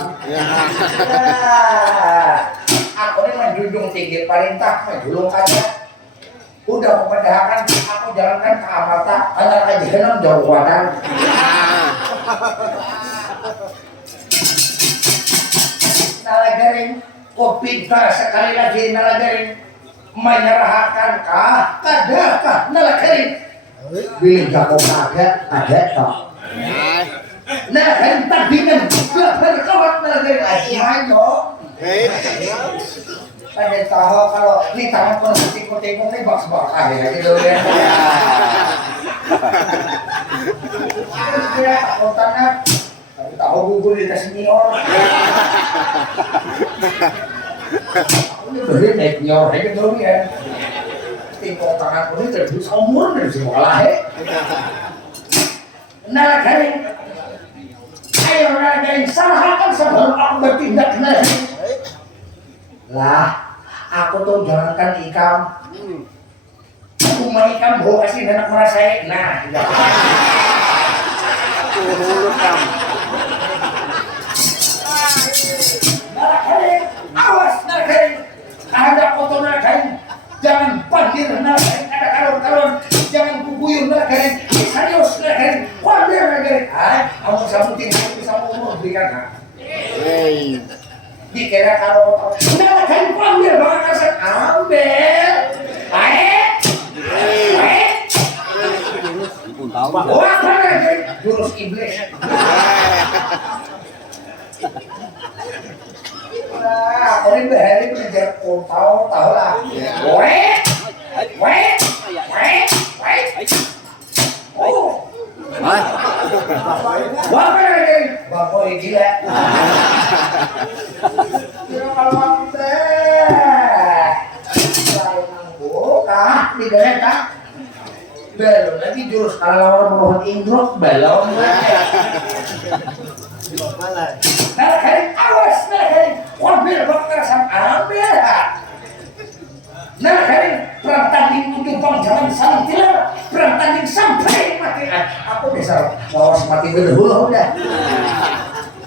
Aku ini menjunjung tinggi perintah, menjulung aja. Udah memperdahakan, aku jalankan ke Amarta, antar aja henam jauh kuatan. Nalagaring, kok pintar sekali lagi nalagaring. Menyerahkan kah, kadakah nalagaring. Bilih jago kagak, ada toh. Nah, kan tandingan gak berkawan nalagaring aja ayo. Ada tahu kalau ini tangan pun tikung-tikung ini bak-bak aja gitu ya. Ya, kalau tanah tahu gugur di tas senior. Ini beri naik senior aja gitu ya. Tikung tangan pun ini terus umur dari sekolah ya. Nalagaring, ayo nalagaring, salahkan sebelum aku bertindak nalagaring. Lah, aku tuh jangankan ikam. Cuma ikam bawa kasih anak merasa nah, tidak. Mulut kamu. Nalagaring, awas nalagaring. Ada foto nalagaring. Jangan pandir nalagaring, ada kalon-kalon. Jangan kuguyur nalagaring. Serius nalagaring, pandir nalagaring. Kamu sabutin, kamu bisa umur berikan. dikira kalau udah kan ambil banget kasar ambil baik Pun tahu. wah mana jurus iblis nah aku ini bahari belajar tahu lah weh oh Hah? wah mana bapak ini gila kira kalau ambil saya buka di daerah belum lagi jurus kalau orang merohon indrok belum nah kali awas nah kali ambil bakal ambil nah kali perang tanding ujung jangan santiler perang tanding sampai mati aku bisa lawas mati dulu udah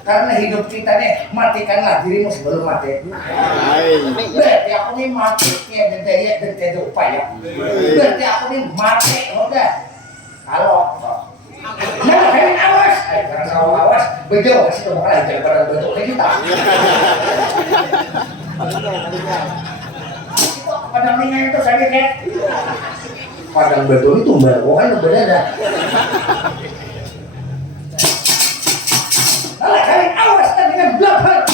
karena hidup kita nih matikanlah dirimu sebelum mati. Berarti aku nih mati nih dari upaya. Berarti aku nih mati udah. Kalau nah kalian awas, jangan selalu awas. Bejo kasih tuh bakal aja pada bentuk kita. Padang minyak itu sakit ya. Padang betul itu mbak, kan berbeda dah. Alah kalian awas dengan belakang.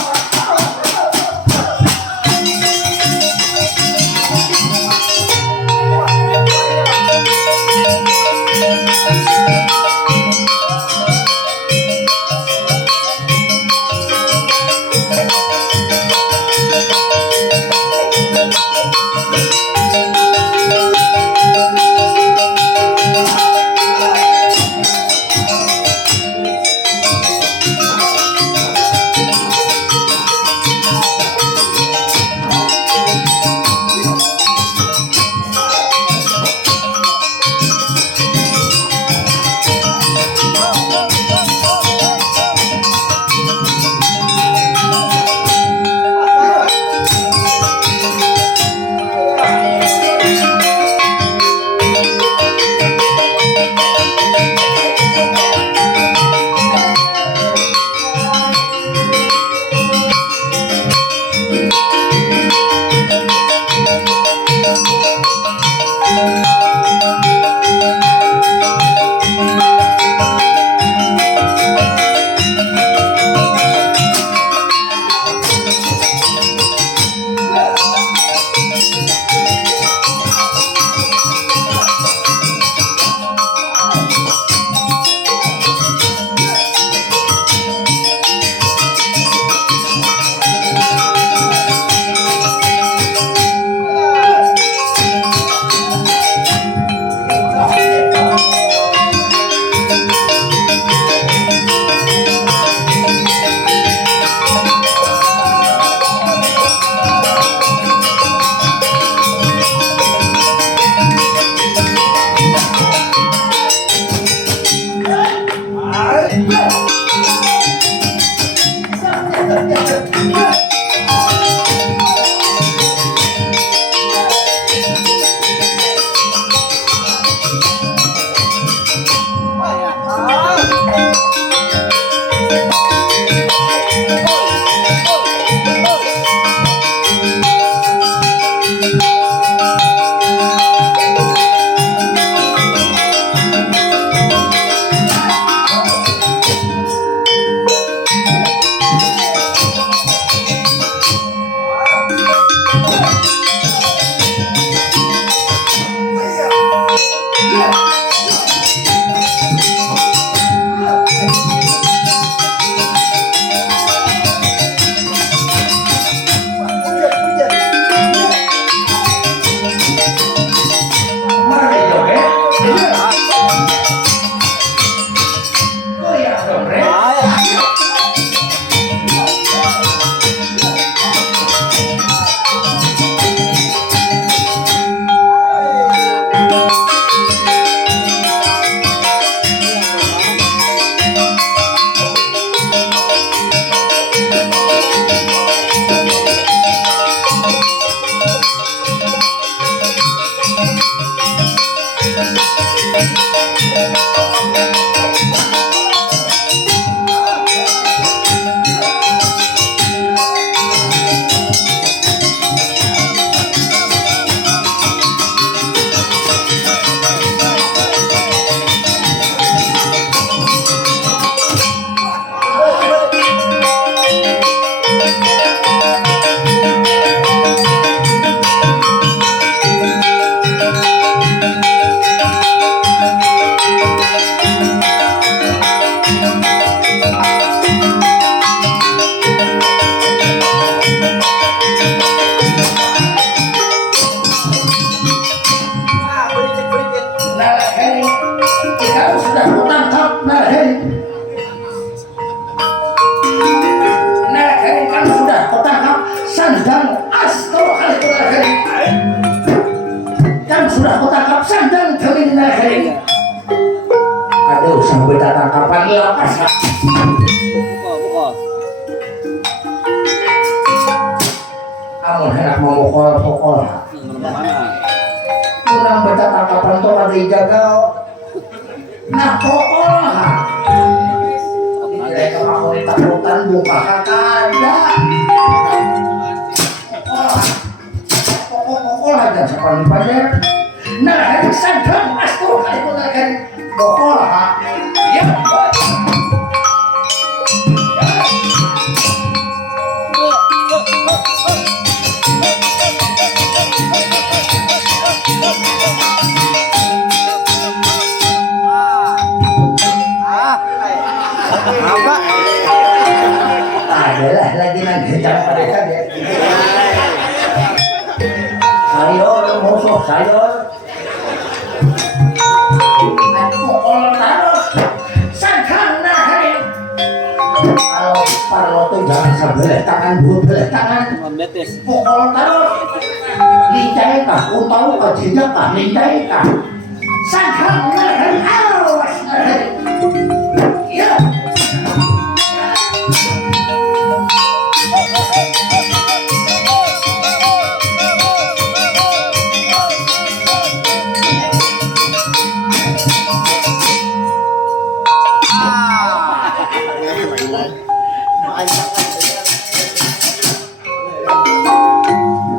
Panlapas ha. Buka. Amun hendak memukul-pukul ha. Mana? Kurang baca tangkapan tuh ada dijaga. Nah pukul ha. Mereka aku ditakutan buka kakada. Pukul aja sekali pajar. Nah hari sadar astur kali pun akan pukul ha. Ya. Apa? Adalah lagi nanggejar mereka ya. Sayur, musuh sayur. Aku taruh sangkana hari. Kalau tuh jangan sebelah tangan belah tangan. Membetes. Pukul taruh. Lincai kah? Untau kah? Jejak kah? Lincai kah? Sangkana hari. Awas hari. Ya.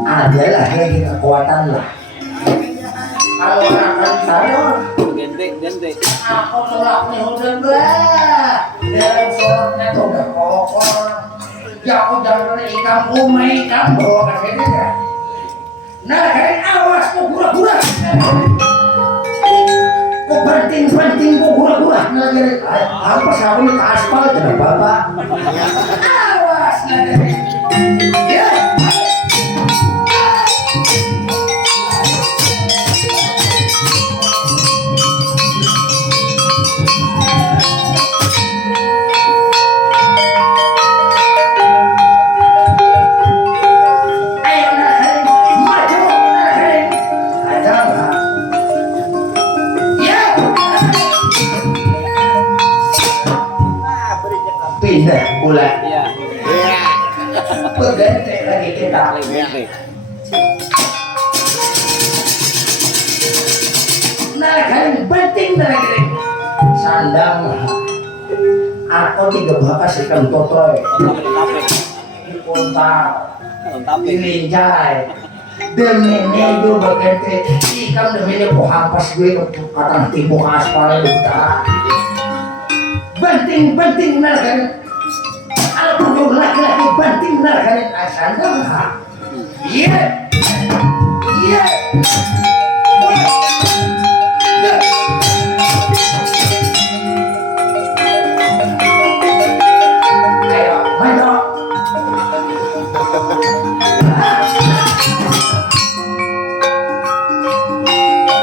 Adalah lagi kekuatan lah. Kalau akan taruh, Gente. aku tolak nih udah belah. Dan sorotnya tuh udah kokoh. Ya aku jangan ikan umai ikan bawa ke sini ya. Nah, kayak awas kok gura-gura. Kok banting kok gura-gura. Nah, jadi apa sabu ke aspal tidak bapak. Awas nah dari. Ya. Pindah pula. Iya. Iya. Berganti lagi kita. Gente. Nah kan penting lagi. Sandang. Aku tiga bakas ikan totoy. Tape. Kontak. Tape. Dilinjai. Demi itu berganti. Ikan demi ini hampas gue ke patang timur aspal itu. Banting benar kan? Kalau tujuh laki-laki banting benar kan? Asal dah. Iya. Ayo, maju.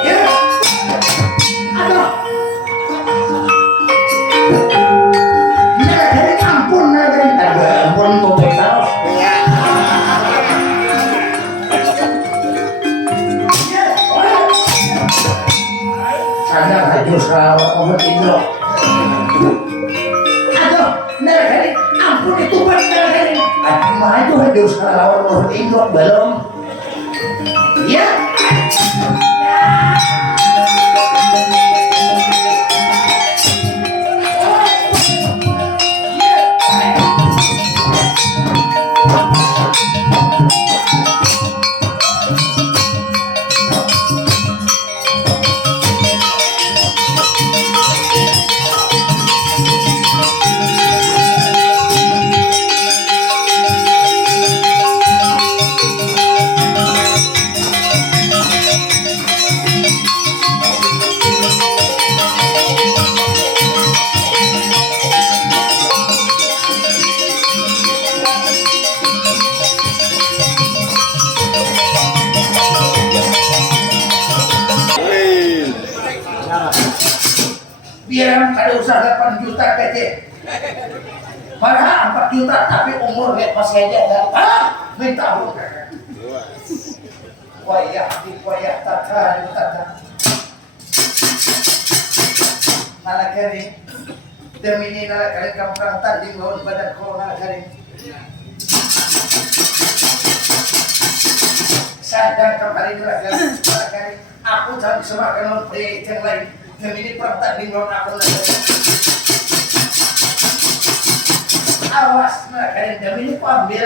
Ya. Aduh. Ampun tutup terus. Sadar hajus kalau obat indro. Aduh, nergani, ampun itu buat nergani. Mah itu hajus kalau obat indro belum. Ya. Biar ada usaha 8 juta kece. Padahal 4 juta tapi umur lihat masih aja. Minta umur. Wayah tata. Mana kering? demi ini nala kalian kamu perang tanding lawan badan corona kalian. Sadar kembali nala kalian. Aku jangan disemakan lawan pria yang lain. Demi ini perang tanding lawan aku nala. Awas nala kalian demi ini ku ambil.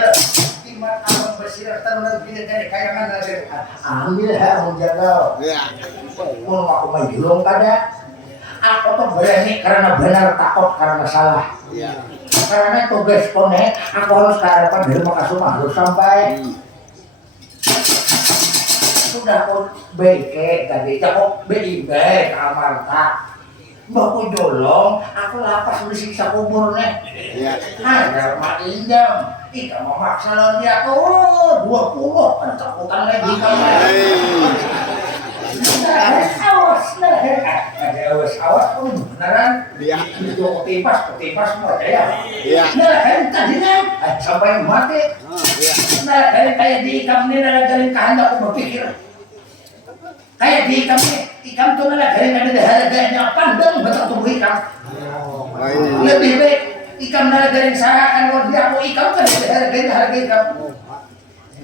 Timat abang bersirar taruhan pilih dari kayangan nala kalian. Ambil ya menjaga. Ya. Mau aku menjulung kada. Aku tuh berani karena benar, takut karena salah. Iya. Karena tugas konek, aku harus ke hadapan dari makasih harus sampai. Sudah aku baik tadi, aku baik kamar tak. Baku jolong, aku lapas disiksa kuburnya. Iya. Ada mak indam, tidak memaksa lawan dia. 20, kan takutan lagi kamu. Awas beneran Iya. itu ketipas semua ya. Iya. Nah kan tadinya sampai mati. Iya. Nah kayak di ikam ini nala galing kehendak aku berpikir. Kayak di ikam tuh nala galing ada harganya pandang betul tubuh ikam. Lebih baik ikam nala galing sarangan luar dia aku ikam kan ada harga ikam.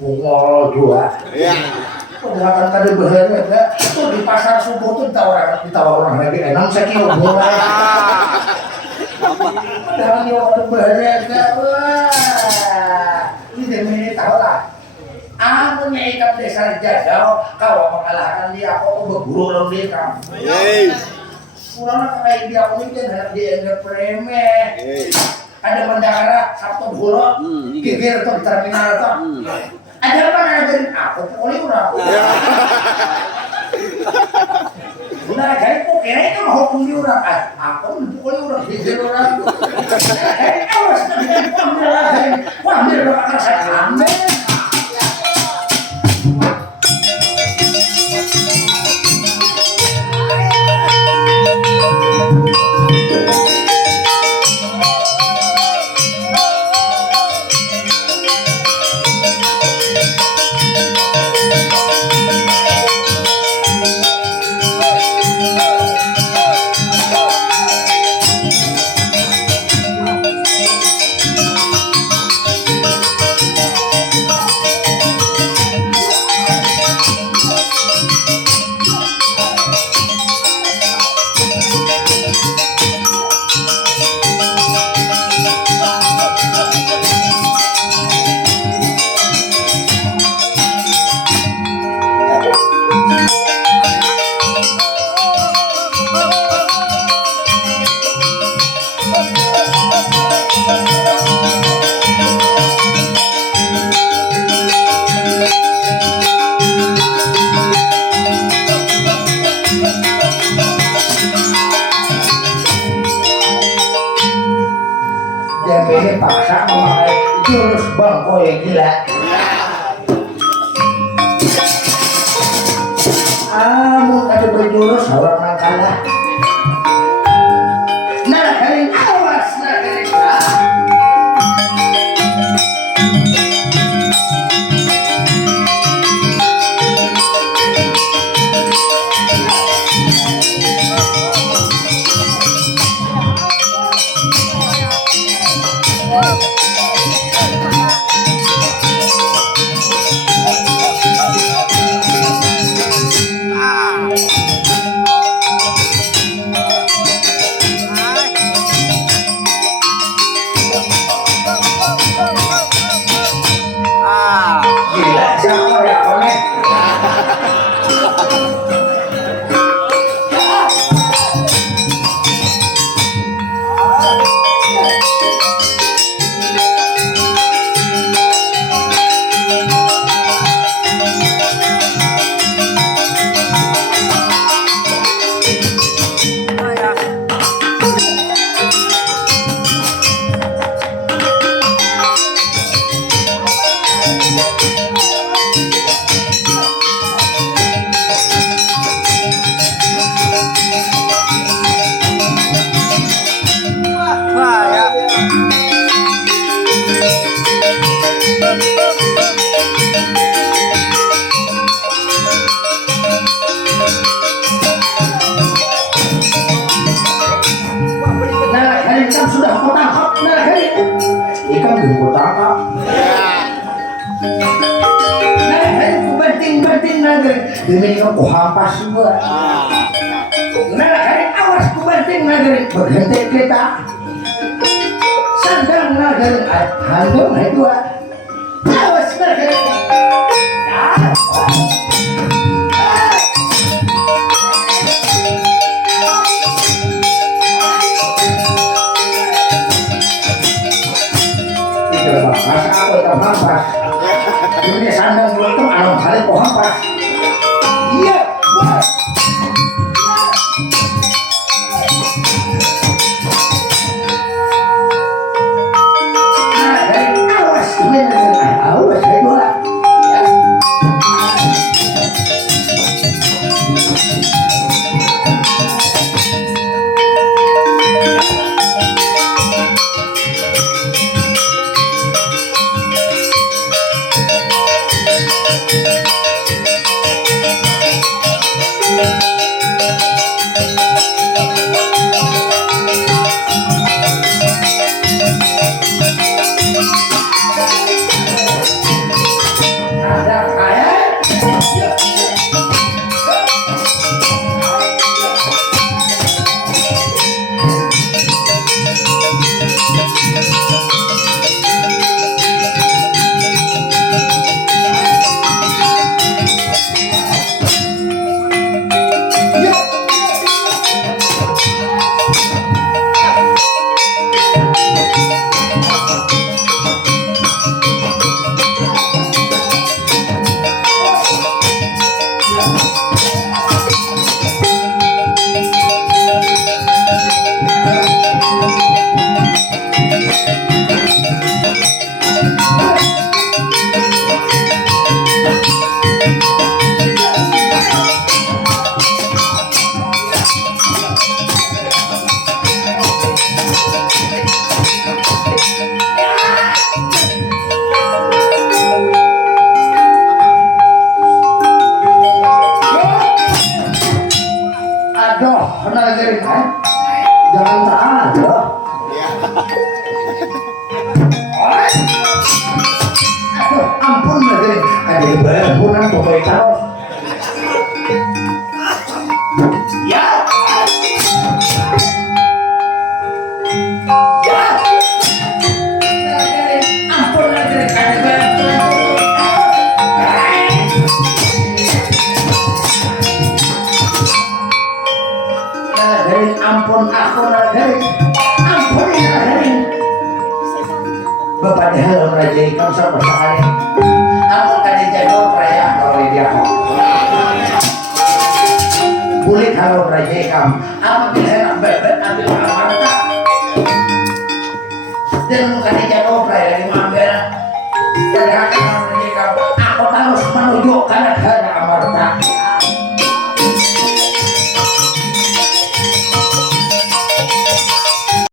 Bungol dua. Iya. Padahal tadi bahaya tuh di pasar subuh tuh ditawar orang lagi 6 sekilo bola. Padahal dia orang bahaya wah ini demi tahu lah. Aku nyaikan desa jajau kau mengalahkan dia aku berburu lawan dia kamu. Yeay. Kurang kayak dia aku ini hendak dianggap remeh. Ada bendahara Sabtu Bulo gigir tuh di terminal tuh. Ada apa ngajarin aku pokoknya udah aku. Udah kayak kok kira itu mau hukum dia orang. Aku pokoknya udah gigir orang. Awas dengan pamir akan saya ambil. Ini paksa memakai jurus bangko yang gila. Kamu ada berjurus orang yang kalah. Nah kalian awas, nah kalian demi aku hampas juga. Nah, hari awas ku banting nagari berhenti kita. Sandang nagari handung hai dua. Awas nagari. Itu hampas apa itu hampas? Ini sandang lutung alam kali ku hampas. Iya, bos. Awas saya dua. Ada kaya. Aduh, benar dari kan? Jangan tahan, loh. Aduh, ampun dari. Ada berpunan pokoknya tahu. Ya. Ya. Ampun dari ada berpunan. Ampun aku dari ampun dari bapak dah merajai kamu sama sekali aku kan jago perayaan kalau dia kok boleh kalau merajai kamu apa